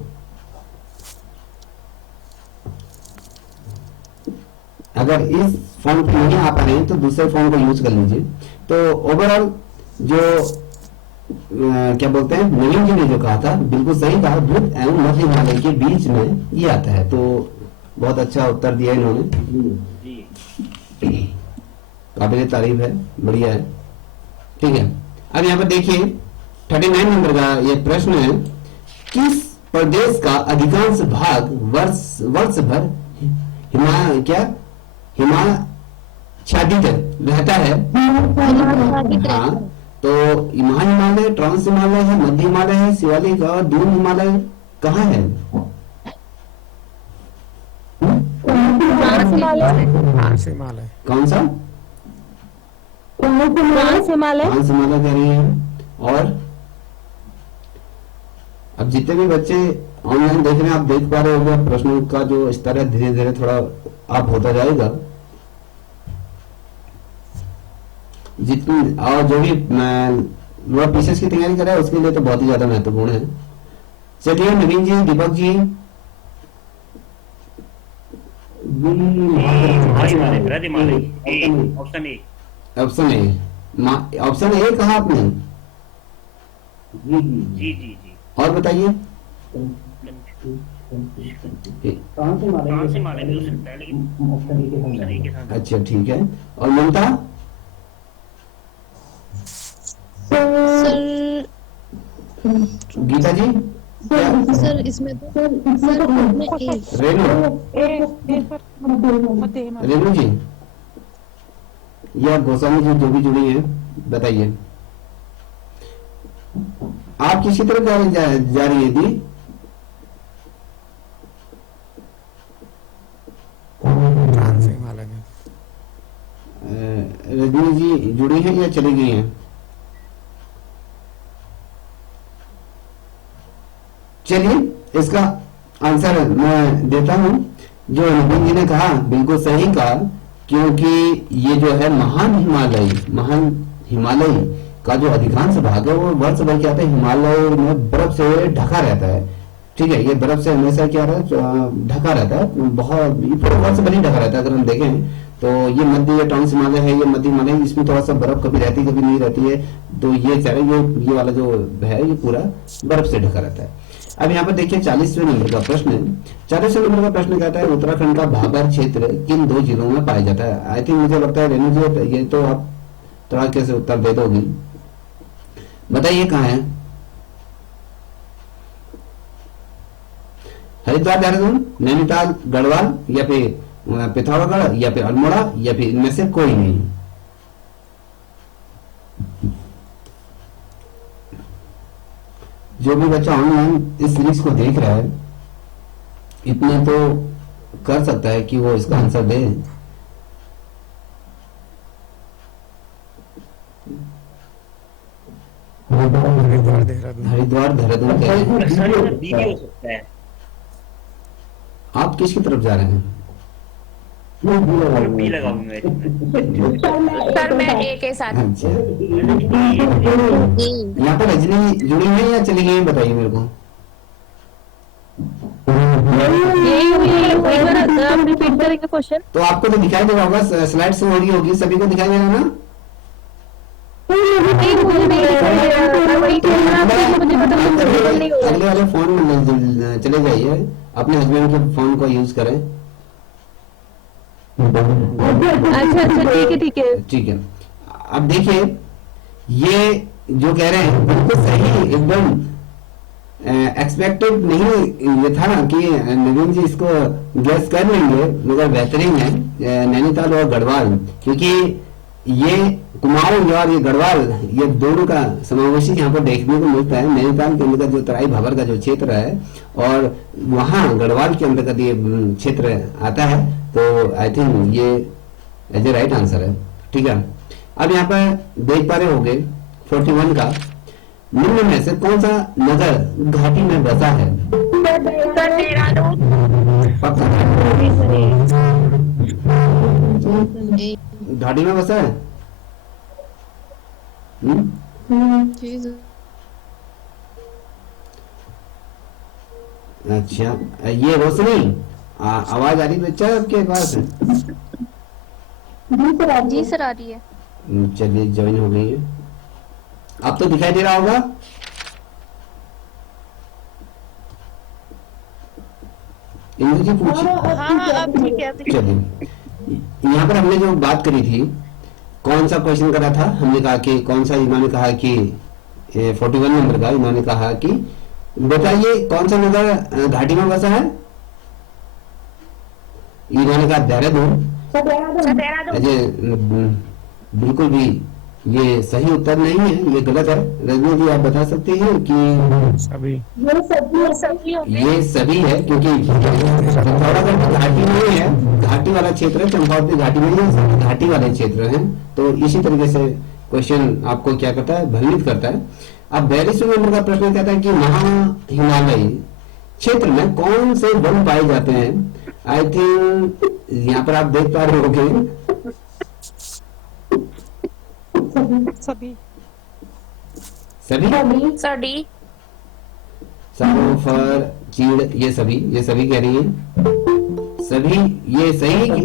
अगर इस फॉर्म पे नहीं आ पा रहे हैं तो दूसरे फॉर्म को यूज कर लीजिए। तो ओवरऑल जो क्या बोलते हैं, नवीन जी ने जो कहा था बिल्कुल सही कहा, बुध एवं मध्य हिमालय के बीच में ये आता है। तो बहुत अच्छा उत्तर दिया इन्होंने, जी काबिल तारीफ है, बढ़िया है। ठीक है, अब यहाँ पर देखिए 39 नंबर का ये प्रश्न है, किस प्रदेश का अधिकांश भाग वर्ष भर हिमाच्छादित रहता है? हाँ, तो हिमालय, ट्रांस हिमालय है, मध्य हिमालय है, शिवालिक और दून हिमालय कहाँ है? ट्रांस हिमालय, कौन सा? ट्रांस हिमालय, ट्रांस हिमालय कह रही है। और अब जितने भी बच्चे ऑनलाइन देख रहे हैं, आप देख पा रहे होंगे प्रश्नों का जो स्तर है धीरे धीरे थोड़ा अप होता जाएगा। जितनी और जो भी पीसीएस की तैयारी कर रहा है उसके लिए तो बहुत ही ज्यादा महत्वपूर्ण है। चलिए नवीन जी, दीपक जी, ऑप्शन ए कहा आपने? जी जी जी। और बताइए। कौन से माले में हो सकता है, लेकिन ऑप्शन ए के साथ। अच्छा ठीक है, और ममता? सर गीता जी? क्या? सर इसमें तो सर इसमें ए रेणु जी या गोस्वामी जी जो भी जुड़ी है बताइए, आप किसी तरफ जा रही है दी? रजनी जी जुड़ी है या चली गई हैं? चलिए इसका आंसर मैं देता हूं। जो नवीन जी ने कहा बिल्कुल सही कहा, क्योंकि ये जो है महान हिमालय का जो अधिकांश भाग है वो वर्ष भर क्या होता है, हिमालय में बर्फ से ढका रहता है। ठीक है, ये बर्फ से हमेशा क्या रहता है, ढका रहता है, बहुत पूरे वर्ष भर ही ढका रहता है। अगर हम देखें तो ये मध्य ट्रांस हिमालय है, ये मध्य हिमालय, इसमें थोड़ा सा बर्फ कभी रहती है कभी नहीं रहती है। तो ये चाहे ये वाला जो है ये पूरा बर्फ से ढका रहता है। अब यहाँ पर देखिए 40वें नंबर का प्रश्न है। 40वें नंबर का प्रश्न कहता है उत्तराखंड का भाबर क्षेत्र किन दो जिलों में पाया जाता है? आई थिंक मुझे लगता है रेणु जी ये तो आप थोड़ा कैसे उत्तर दे दोगी, बताइए कहाँ है? हरिद्वार, देहरादून, नैनीताल, गढ़वाल या फिर पिथौरागढ़ या फिर अल्मोड़ा या फिर इनमें से कोई नहीं? जो भी बच्चा ऑनलाइन इस सीरीज को देख रहा है इतना तो कर सकता है कि वो इसका आंसर दे। हरिद्वार, देहरादून कह रहे हैं। आप किसकी तरफ जा रहे हैं? बी लगाऊंगा सर मैं ए के साथ। अच्छा, यहाँ पर रजनी जुड़ी है या चली गई बताइए मेरे को। आप रिपीट करेंगे क्वेश्चन? तो आपको तो दिखाई दे रहा होगा, स्लाइड से हो रही होगी, सभी को दिखाई दे रहा है ना? अगले वाले फोन में चले जाइए, अपने हस्बैंड के फोन को यूज करें। अच्छा ठीक है। ठीक है, अब देखिए ये जो कह रहे हैं बिल्कुल सही, एकदम एक्सपेक्टेड नहीं ये था कि नवीन जी इसको गेस कर लेंगे, मगर बेहतरीन है नैनीताल और गढ़वाल, क्योंकि ये कुमाऊं और ये गढ़वाल ये दोनों का समावेशी यहाँ पर देखने को मिलता है। नैनीताल के अंदर जो तराई भाबर का जो क्षेत्र है और वहाँ गढ़वाल के अंतर्गत ये क्षेत्र आता है, तो आई थिंक ये एज ए राइट आंसर है। ठीक है, अब यहाँ पर देख पा रहे होंगे 41 का, निम्न में से कौन सा नगर घाटी में बसा है? पक्का घाटी में बसा है? अच्छा, ये रोशनी आवाज आ रही बच्चा आपके पास? जी सर आ रही है। चलिए ज्वाइन हो गई है। अब तो दिखाई दे रहा होगा। इंदु जी पूछिए। हाँ अब ठीक है। चलिए, यहाँ पर हमने जो बात करी थी, कौन सा क्वेश्चन करा था, हमने कहा कि कौन सा, इन्होंने कहा कि 41 नंबर का, इन्होंने कहा कि बताइए कौन सा नगर घाटी में बसा है। इन्होंने कहा देहरादून। अजय बिल्कुल भी ये सही उत्तर नहीं है, ये गलत है। रजनी जी आप बता सकते हैं कि सभी ये सभी है, क्योंकि चंपावत घाटी में ही है, घाटी वाला क्षेत्र है, चंपावत घाटी में ही है, घाटी वाले क्षेत्र हैं। तो इसी तरीके से क्वेश्चन आपको क्या करता है, भ्रमित करता है। अब 42वें नंबर का प्रश्न कहता है कि महा हिमालयी क्षेत्र में कौन से वन पाए जाते हैं। आई थिंक यहाँ पर आप देख पा रहे होंगे सभी सभी सडी सरोफर चीड़, ये सभी कह रही है। सभी ये सही है कि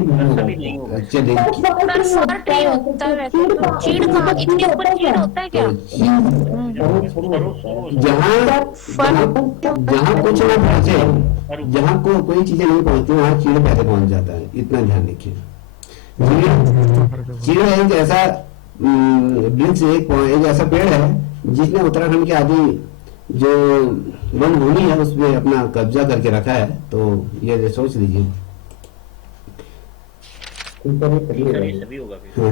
चलिए पर फर ट्री होता है वैसे तो चीड़ कहाँ, इतने ऊपर चीड़ होता है क्या? जहाँ कुछ ना पहुंचे, जहाँ को कोई चीजें नहीं पहुंचती, वहाँ चीड़ पहले पहुंच जाता है, इतना ध्यान रखिए। चीड़ एक ऐसा वृक्ष, एक ऐसा पेड़ है जिसने उत्तराखंड के आदि जो वन भूमि है उस पर अपना कब्जा करके रखा है। तो ये सोच लीजिए। हाँ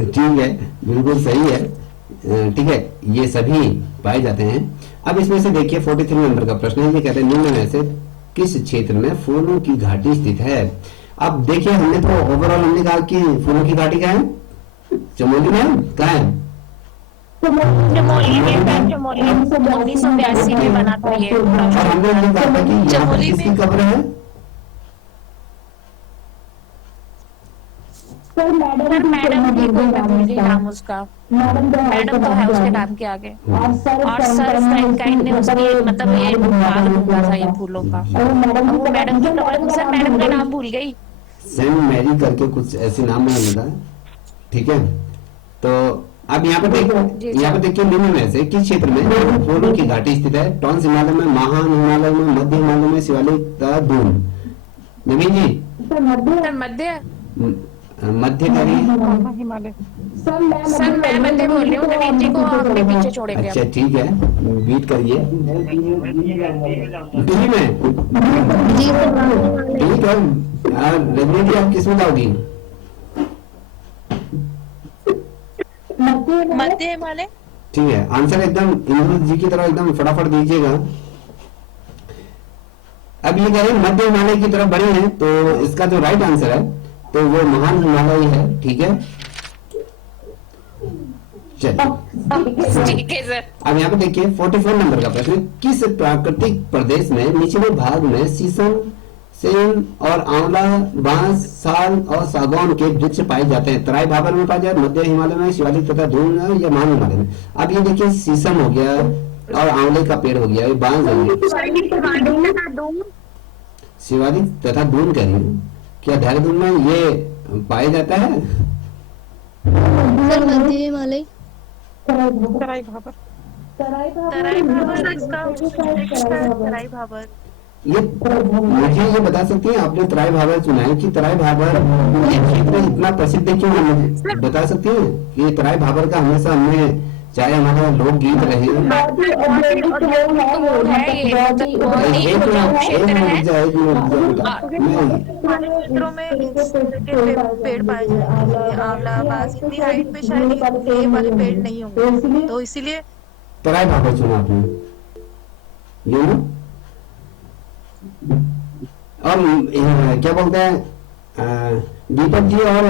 ठीक है, बिल्कुल सही है। ठीक है, ये सभी पाए जाते हैं। अब इसमें से देखिए 43 नंबर का प्रश्न है, ये कहते हैं निम्न में से किस क्षेत्र में फूलों की घाटी स्थित है। अब देखिए, हमने तो ओवरऑल हमने कहा कि फूलों की घाटी कहाँ है, चमोली में। कहाँ है? चमोली में, चमोली 1982 में बना था ये। और हमने ये कहा था कि यहाँ पर किसकी कब्र है। सर मैडम भी कोई, मैं भूल गई नाम उसका, मैडम तो है उसके नाम के आगे। और सर फ्रैंकलाइन ने उसकी मतलब ये बाग ढूंढा था ये फूलों का। वो मैडम की कब्र, सर मैडम का नाम भूल गई। सेंट मैरी करके कुछ ऐसे नाम है मेरा। ठीक है, तो अब यहाँ पर देखिए निम्न में से किस क्षेत्र में फूलों की घाटी स्थित है। टॉन्स हिमालय में, महान हिमालय में, मध्य हिमालय में, शिवालिक तथा दून। नवीन जी मध्य मध्य करिए। हिमालय। सर मैं मध्य बोल रही हूँ, नवीन जी को अपने पीछे छोड़ेंगे। अच्छा ठीक है, बीट करिए। डी में ठीक है। रजनी जी आप किसमें जाओगी? मध्य हिमालय। ठीक है, आंसर एकदम इंद्र जी की तरह एकदम फटाफट दीजिएगा। अब ये कह रहे हैं मध्य हिमालय की तरफ बढ़े हैं, तो इसका जो राइट आंसर है तो वो महान हिमालय है। ठीक है, चलिए ठीक है सर। अब यहाँ पे देखिए 44 नंबर का प्रश्न, किस प्राकृतिक प्रदेश में निचले भाग में शीशम, सेम और आंवला, बांस, साल और सागौन के वृक्ष पाए जाते हैं। तराई भाबर में पाए जाते, मध्य हिमालय में, शिवालिक तथा दून या महान हिमालय में। अब ये देखिए शीशम हो गया और आंवले का पेड़ हो गया, ये बांस हो गया, शिवालिक तथा दून कह रही हूँ। क्या देहरादून में ये पाया जाता है? सर मध्य हिमालय। तराई भाबर। ये मुझे ये बता सकती हैं, आपने तराई भाबर सुना है कि तराई भाबर ये क्षेत्र इतना प्रसिद्ध क्यों है, मुझे बता सकती हैं कि ये तराई भाबर का हमेशा हमने, चाहे हमारा लोकगीत रहे, क्षेत्रों में पेड़ पाए जाते हैं। आंवला, बांस इतनी हाइट पे शायद ये वाले पेड़ नहीं होंगे, तो इसीलिए तराई भाबर चुना आपने, ये ना। और क्या बोलते हैं दीपक जी और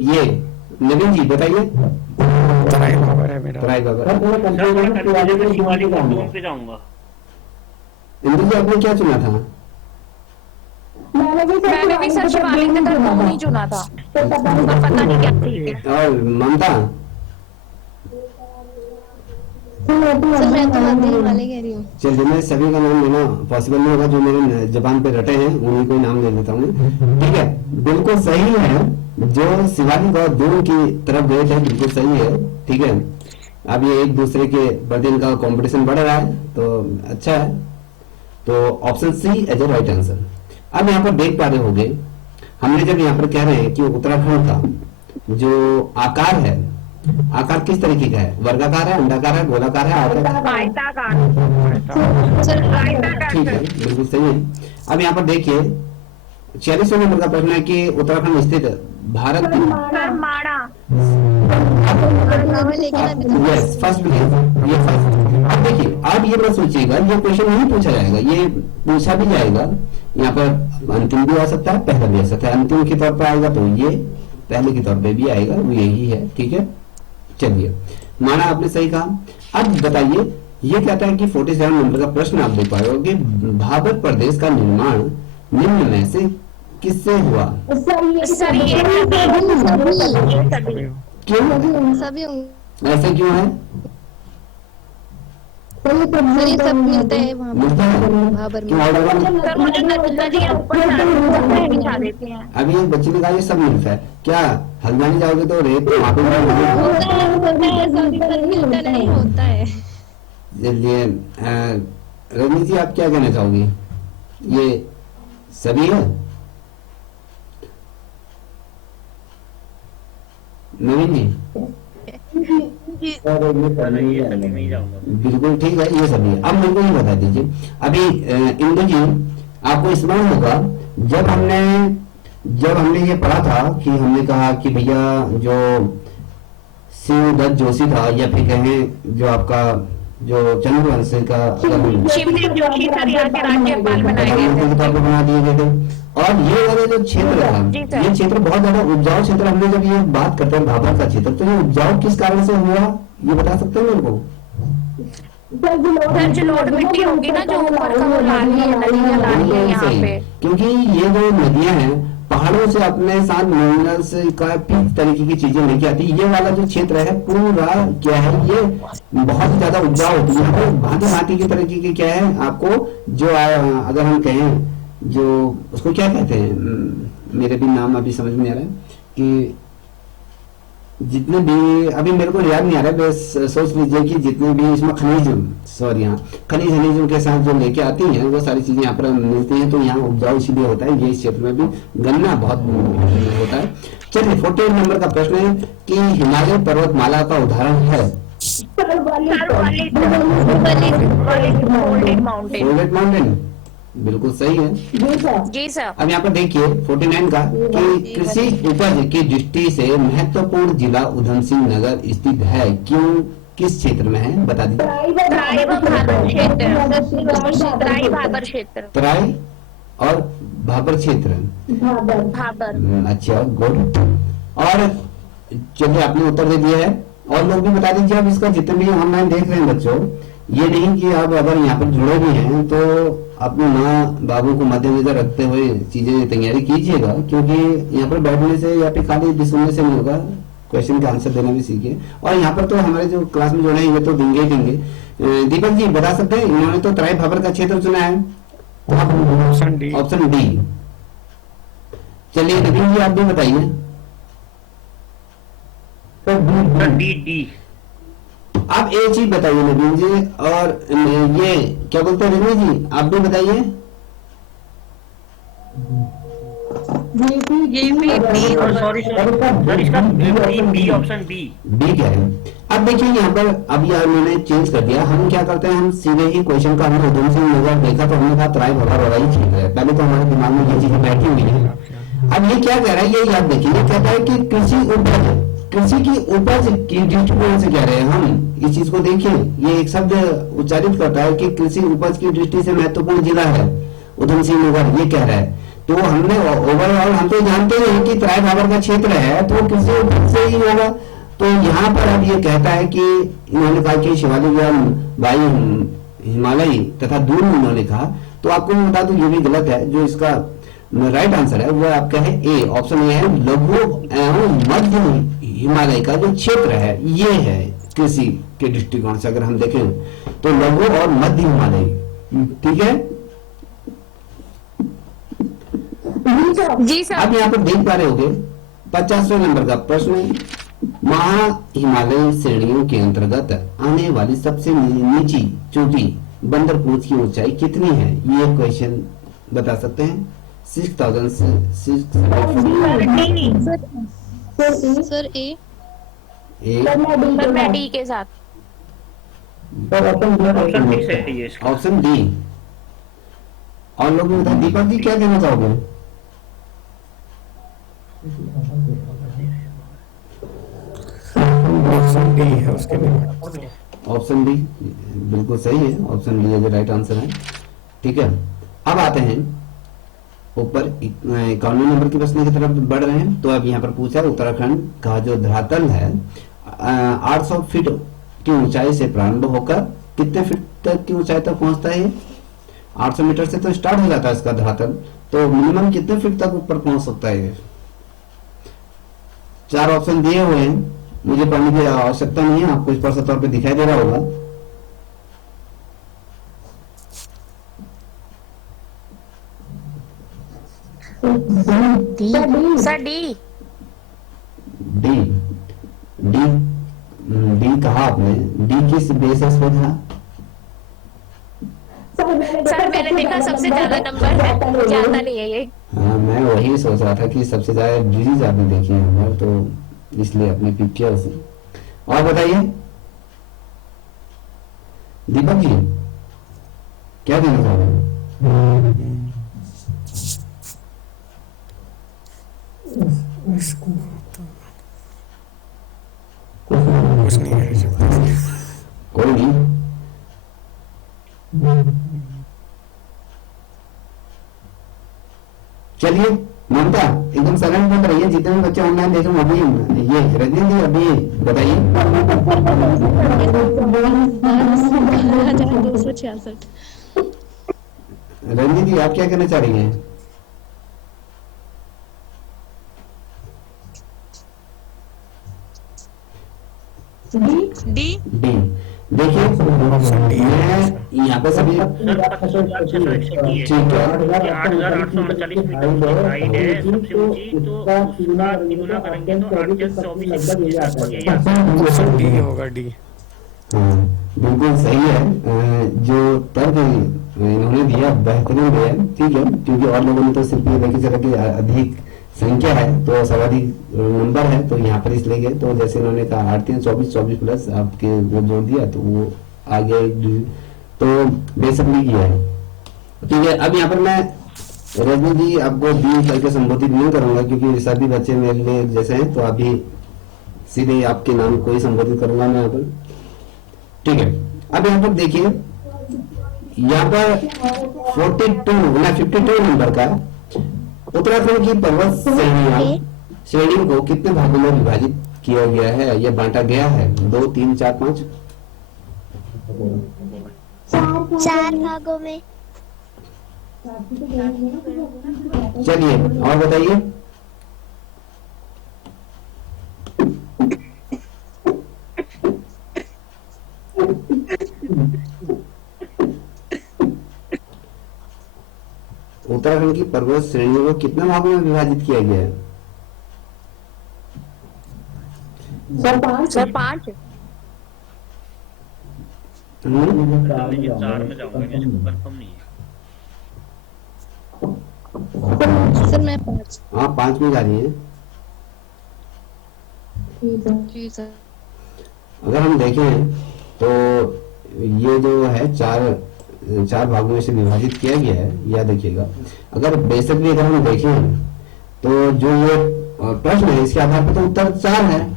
ये नवीन जी बताइए। तराई भाबर है मेरा। तराई भाबर। पे जाऊंगा। इंदु जी आपने क्या चुना था? मैंने भी सर शिवालिक तथा दून ही चुना था, पर पता नहीं क्या थी। और ममता? सर मैं तो मध्य हिमालय कह रही हूँ। चलिए, मैं सभी का नाम लेना पॉसिबल नहीं होगा, जो मेरे जबान पे रटे हैं उन्हीं को नाम ले लेता हूँ। ठीक है, बिल्कुल सही है, जो शिवालिक और दून की तरफ गए थे बिल्कुल सही है। ठीक है, अब ये एक दूसरे के प्रति इनका कंपटीशन बढ़ रहा है, तो अच्छा है। तो option C as a right answer. अब यहाँ पर देख पा रहे होंगे, हमने जब यहाँ पर कह रहे हैं कि उत्तराखंड का जो आकार है, आकार किस तरीके का है? वर्गाकार है, अंडाकार है, गोलाकार है, आयताकार? ठीक है, बिल्कुल सही है। अब यहाँ पर देखिए 46वें नंबर का प्रश्न है कि उत्तराखंड स्थित भारत की यस फर्स्ट ये फर्स्ट। अब देखिए, अब ये मत सोचिएगा ये क्वेश्चन नहीं पूछा जाएगा, ये पूछा भी जाएगा। यहाँ पर अंतिम भी आ सकता है, पहला भी आ सकता है। अंतिम के तौर पर आएगा तो ये पहले के तौर पे भी आएगा, वो यही है। ठीक है, चलिए, माना आपने सही कहा। अब बताइए, ये कहता है कि 47 नंबर का प्रश्न आप देख पाए हो कि भाबर प्रदेश का निर्माण निम्न में से किससे हुआ? क्यों सभी ऐसा क्यों है? सर ये सब मिलते हैं वहाँ मिलता है भाबर क्यों? में। और मुझे नदियाँ ऊपर बिछा देती हैं। अभी एक बच्चे ने कहा ये सब मिलता है, क्या हल्द्वानी जाओगे तो रेत तो वहाँ पे मिलता नहीं होता है। चलिए, रजनी जी आप क्या कहना चाहोगी? ये सभी है? नवीन जी बिल्कुल ठीक है, ये सभी है। अब मेरे को ये बता दीजिए, अभी इंदु जी आपको स्मरण होगा जब हमने ये पढ़ा था कि हमने कहा कि भैया जो शिवदत्त जोशी था, या फिर कहें जो आपका जो चंद्रवंश का शिवदेव जोशी सर यहाँ के राज्यपाल बनाए गए थे। के तौर पर बना दिए गए थे। और ये वाला जो क्षेत्र था, ये क्षेत्र बहुत ज्यादा उपजाऊ क्षेत्र। हमने जब ये बात करते हैं भाबर का क्षेत्र, तो ये उपजाऊ किस कारण से हुआ, ये बता सकते हैं मेरे को? सर जो लोड मिट्टी होगी ना, जो ऊपर का वो लानी है, नदियाँ लानी है यहाँ पे। क्योंकि ये जो नदियां हैं पहाड़ों से अपने साथ मिनरल्स काफी तरीके की चीजें लेके आती है। ये वाला जो क्षेत्र है पूरा क्या है, ये बहुत ज्यादा उपजाऊ होती है। तो भांति भांति की तरीके की क्या है आपको, जो अगर हम कहें जो उसको क्या कहते हैं, मेरे भी नाम अभी समझ में आ रहा है कि जितने भी, अभी मेरे को याद नहीं आ रहा है, बस सोच लीजिए कि जितने भी इसमें खनिज खनिजों के साथ जो लेके आती हैं वो सारी चीजें यहाँ पर मिलती हैं। तो यहाँ उपजाऊ इसीलिए होता है। ये इस क्षेत्र में भी गन्ना बहुत होता है। चलिए, 48 नंबर का प्रश्न है कि हिमालय पर्वतमाला का उदाहरण है गोल्डन माउंटेन। बिल्कुल सही है जी सर। अब यहाँ पर देखिए 49 का कि कृषि उपज की दृष्टि से महत्वपूर्ण जिला उधम सिंह नगर स्थित है, क्यों, किस क्षेत्र में है, बता दीजिए। तराई भाबर क्षेत्र। तराई और भाबर क्षेत्र। भाबर। अच्छा, गुड। और चलिए, आपने उत्तर दे दिया है। और लोग भी बता दीजिए। अब इसका जितने भी ऑनलाइन देख रहे हैं बच्चों, ये नहीं कि आप अगर यहाँ पर जुड़े भी हैं तो अपने माँ बाबू को मद्देनजर रखते हुए चीजें तैयारी कीजिएगा, क्योंकि यहाँ पर बैठने से या फिर खाली सुनने से नहीं होगा, क्वेश्चन का आंसर देना भी सीखिए। और यहाँ पर तो हमारे जो क्लास में जुड़े हैं ये तो देंगे ही देंगे। दीपक जी बता सकते हैं, इन्होंने तो तराई भाबर का क्षेत्र चुना है, ऑप्शन डी। चलिए नवीन जी आप भी बताइए। डी। आप एक चीज बताइए नवीन जी, और ये क्या बोलते हैं रजनी जी, आप भी बताइए। बी ऑप्शन बी क्या है? अब देखिए यहाँ पर अभी मैंने चेंज कर दिया। हम क्या करते हैं, हम सीधे ही क्वेश्चन का हमने उधम सिंह नगर देखा तो हमने कहा तराई भाबर वाला ही ठीक है। पहले तो हमारे दिमाग में ये चीजें बैठी हुई है। अब ये क्या कह रहा है, ये याद देखिए, ये कहता है कि कृषि की उपज की दृष्टिकोण से कह रहे हैं हम। इस चीज को देखिए, ये एक शब्द उच्चारित करता है कि कृषि उपज की दृष्टि से महत्वपूर्ण जिला है उधम सिंह नगर, ये कह रहा है। तो हमने ओवरऑल हम तो जानते हैं कि तराई भाबर का क्षेत्र है तो कृषि उपज से ही होगा। तो यहाँ पर अब ये कहता है कि इन्होंने कहा कि शिवालिक वायु हिमालय तथा दूर उन्होंने कहा, तो आपको मैं बता दूं ये भी गलत है। जो इसका राइट आंसर है वो आपका है ए, ऑप्शन ए है। लघु एवं मध्य हिमालय का जो क्षेत्र है ये है कृषि के दृष्टिकोण से अगर हम देखें तो लघु और मध्य हिमालय, ठीक है जी सर। अब यहाँ पर देख पा रहे होगे 50वें नंबर का प्रश्न महा हिमालय श्रेणियों के अंतर्गत आने वाली सबसे नीची चोटी बंदरपूंछ की ऊंचाई कितनी है? ये क्वेश्चन बता सकते हैं। 6,600 सर ए सर मैं डी के साथ। ऑप्शन डी सही है इसका। Option D. और लोग बताएं, दीपक जी क्या कहना चाहोगे? ऑप्शन डी है उसके लिए। ऑप्शन डी बिल्कुल सही है, option D is right answer है। ठीक है, अब आते हैं ऊपर 51 नंबर के प्रश्न की तरफ बढ़ रहे हैं। तो अब यहाँ पर पूछा उत्तराखंड का जो धरातल है 800 फीट की ऊंचाई से प्रारंभ होकर कितने फीट तक की ऊंचाई तक पहुंचता है? 800 मीटर से तो स्टार्ट हो जाता है इसका धरातल, तो मिनिमम कितने फीट तक ऊपर पहुंच सकता है? 4 ऑप्शन दिए हुए हैं, मुझे पढ़ने की आवश्यकता नहीं है, आपको स्पष्ट तौर पे दिखाई दे रहा होगा। Sir D. D D D कहा आपने, डी किस बेसिस पे था? सर मैंने देखा सबसे ज्यादा नंबर है, ज्यादा नहीं है ये। हाँ, मैं वही सोच रहा था कि सबसे ज्यादा डी आपने देखी है नंबर, तो इसलिए आपने पिक किया उसे। और बताइए दीपक जी क्या कहना चाहोगे? कुछ नहीं है। कोई नहीं। चलिए ममता एकदम साइलेंट बन रही है, जितने भी बच्चे ऑनलाइन देख रहे हैं अभी ये रजनी जी अभी बताइए। 12,266। रजनी जी आप क्या कहना चाह रही हैं? डी डी देखिए मैं यहाँ पे सभी ठीक है 8,839 मीटर की हाइट है सबसे ऊंची, तो उसका निगुना करेंगे तो 8,24 डी होगा डी। हाँ बिल्कुल सही है। जो तर्क इन्होंने दिया बेहतरीन दिया है, ठीक है, क्योंकि और लोगों ने तो सिर्फ ये लेके चला कि अधिक संख्या है तो सर्वाधिक नंबर है, तो यहाँ पर इसलिए गए। तो जैसे इन्होंने कहा 8,324 प्लस आपके वो जोड़ दिया तो वो आ गया, तो बेसिकली किया है। ठीक है, अब यहाँ पर मैं रजनी जी आपको डी करके संबोधित नहीं करूंगा क्योंकि सभी बच्चे मेरे लिए जैसे हैं, तो अभी सीधे आपके नाम को ही संबोधित करूंगा मैं यहाँ पर। ठीक है, अब यहाँ पर देखिए यहाँ पर 52 नंबर का उत्तराखंड की पर्वत श्रेणियों को कितने भागों में विभाजित किया गया है या बांटा गया है? 2, 3, 4, 5? 4 भागों में। चलिए और बताइए। उत्तराखंड की पर्वत श्रेणियों को कितने भागों में विभाजित किया गया है? सर 5। 4 में जाऊंगा, कंफर्म नहीं है। सर मैं 5। हाँ 5 में जा रही है। जी सर। अगर हम देखें तो ये जो है चार भागों में से विभाजित किया गया है, यह देखिएगा। अगर बेसिक भी अगर हम देखें तो जो ये प्रश्न है इसके आधार पर तो उत्तर 4 है।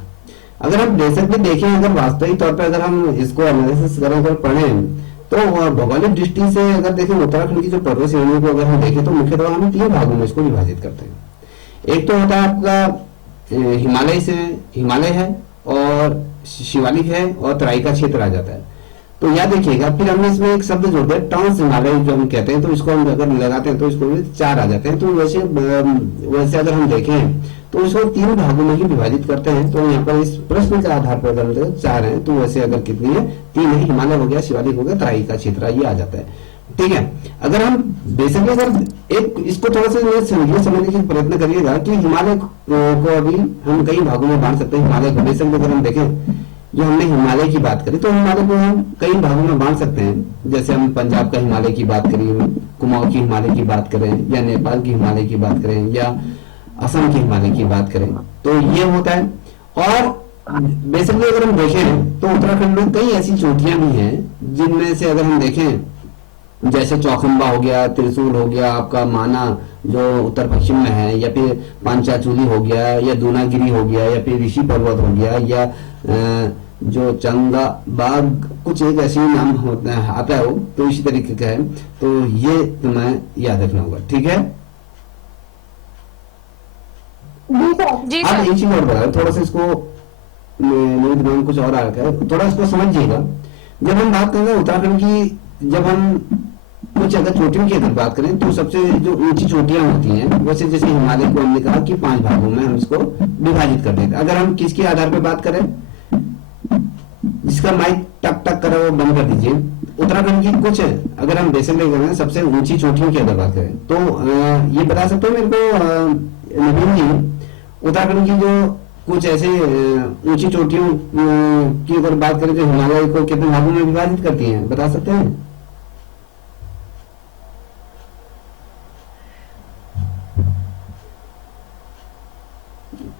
अगर हम बेसिक भी देखें, अगर वास्तविक तौर पर अगर हम इसको एनालिसिस करें, अगर पढ़ें, तो भौगोलिक दृष्टि से अगर देखें उत्तराखंड की जो पर्वत श्रेणियों को अगर हम देखें तो मुख्यतः हम 3 भागों में इसको विभाजित करते हैं। एक तो होता है आपका हिमालय है और शिवालिक है और तराई का क्षेत्र आ जाता है। तो याद देखिएगा, फिर हमने इसमें एक शब्द जोड़ दिया ट्रांस हिमालय जो हम कहते हैं, तो इसको हम अगर लगाते हैं तो इसको 4 आ जाते हैं। तो वैसे अगर हम देखें तो इसको 3 भागों में ही विभाजित करते हैं। तो यहाँ पर इस प्रश्न के आधार पर अगर 4 है तो वैसे अगर कितनी है 3 है, हिमालय हो गया, शिवालिक हो गया, तराई का क्षेत्र ये आ जाता है। ठीक है। अगर हम बेसिकली अगर एक इसको थोड़ा सा ये समझने की प्रयत्न करिएगा कि हिमालय को अभी हम कई भागों में बांट सकते हैं। हिमालय को बेसिकली अगर हम देखें, जो हमने हिमालय की बात करी, तो हिमालय को हम कई भागों में बांट सकते हैं। जैसे हम पंजाब का हिमालय की बात करें, कुमाऊं की हिमालय की बात करें, या नेपाल की हिमालय की बात करें, या असम की हिमालय की बात करें, तो ये होता है। और बेसिकली अगर हम देखें तो उत्तराखंड में कई ऐसी चोटियां भी हैं जिनमें से अगर हम देखें, जैसे चौखंबा हो गया, त्रिशूल हो गया, आपका माना जो उत्तर पश्चिम में है, या फिर पांचाचूली हो गया, या दूनागिरी हो गया, या फिर ऋषि पर्वत हो गया, या जो चंगा बाग कुछ एक ऐसी नाम होता है, आता है वो, तो इसी तरीके का है। तो ये तुम्हें याद रखना होगा, ठीक है। जी आप सर। एक चीज और बताओ, थोड़ा सा इसको मेरे दिमाग में कुछ और आ रखा है, थोड़ा इसको समझिएगा। जब हम बात करेंगे उत्तराखंड की, जब हम कुछ अगर चोटियों की अगर बात करें, तो सबसे जो ऊंची चोटियां होती हैं, वैसे जैसे हिमालय को हमने कहा कि 5 भागों में हम इसको विभाजित कर देते हैं। अगर हम किसके आधार पर बात करें, जिसका माइक टक टक करे वो बंद कर दीजिए। उत्तराखंड की कुछ अगर हम बेसिकली करें, सबसे ऊंची चोटियों की अगर बात करें, तो ये बता सकते हैं मेरे को नवीन जी, उत्तराखंड की जो कुछ ऐसे ऊंची चोटियों की अगर बात करें जो हिमालय को कितने भागों में विभाजित करती हैं, बता सकते हैं?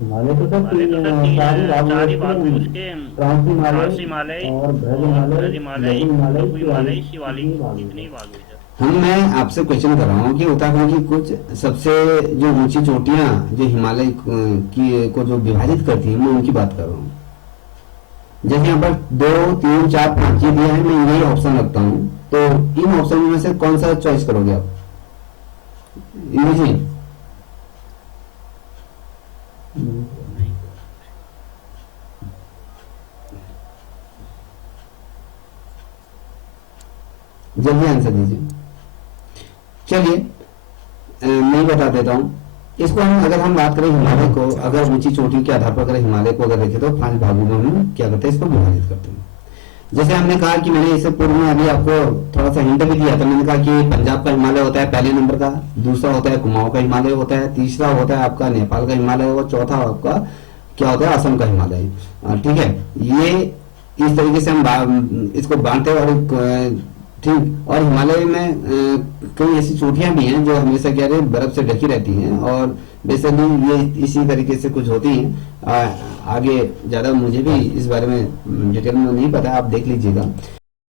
हिमालय तो सब हिमालय तो सब सारी भाग में उसके ट्रांस हिमालय और ब्रज हिमालय, लघु हिमालय, शिवालिक, इतने ही भाग हुए सर। हम मैं आपसे क्वेश्चन कर रहा हूँ कि उत्तराखंड की कुछ सबसे जो ऊंची चोटियां जो हिमालय की को जो विभाजित करती हैं, मैं उनकी बात कर रहा हूँ। जैसे यहाँ पर 2, 3, 4, 5 ये दिया है, मैं यही ऑप्शन रखता हूँ, तो इन ऑप्शन में से कौन सा चॉइस करोगे आप? इमेजिन जल्दी आंसर दीजिए। चलिए मैं बता देता हूँ इसको। हम अगर हम बात करें हिमालय को, अगर ऊंची चोटी के आधार पर अगर हिमालय को अगर देखें, तो 5 भागों में हम क्या करते हैं, इसको विभाजित करते हैं। जैसे हमने कहा कि मैंने इससे पूर्व में अभी आपको थोड़ा सा हिंट भी दिया था, मैंने कहा कि पंजाब का हिमालय होता है पहले नंबर का, दूसरा होता है कुमाऊं का हिमालय होता है, तीसरा होता है आपका नेपाल का हिमालय, और चौथा आपका क्या होता है, असम का हिमालय। ठीक है, ये इस तरीके से हम इसको बांटते हैं। और ठीक, और हिमालय में कई ऐसी चोटियां भी हैं जो हमेशा क्या है बर्फ से ढकी रहती हैं, और बेसिकली ये इसी तरीके से कुछ होती हैं। आगे ज्यादा मुझे भी इस बारे में डिटेल में नहीं पता, आप देख लीजिएगा।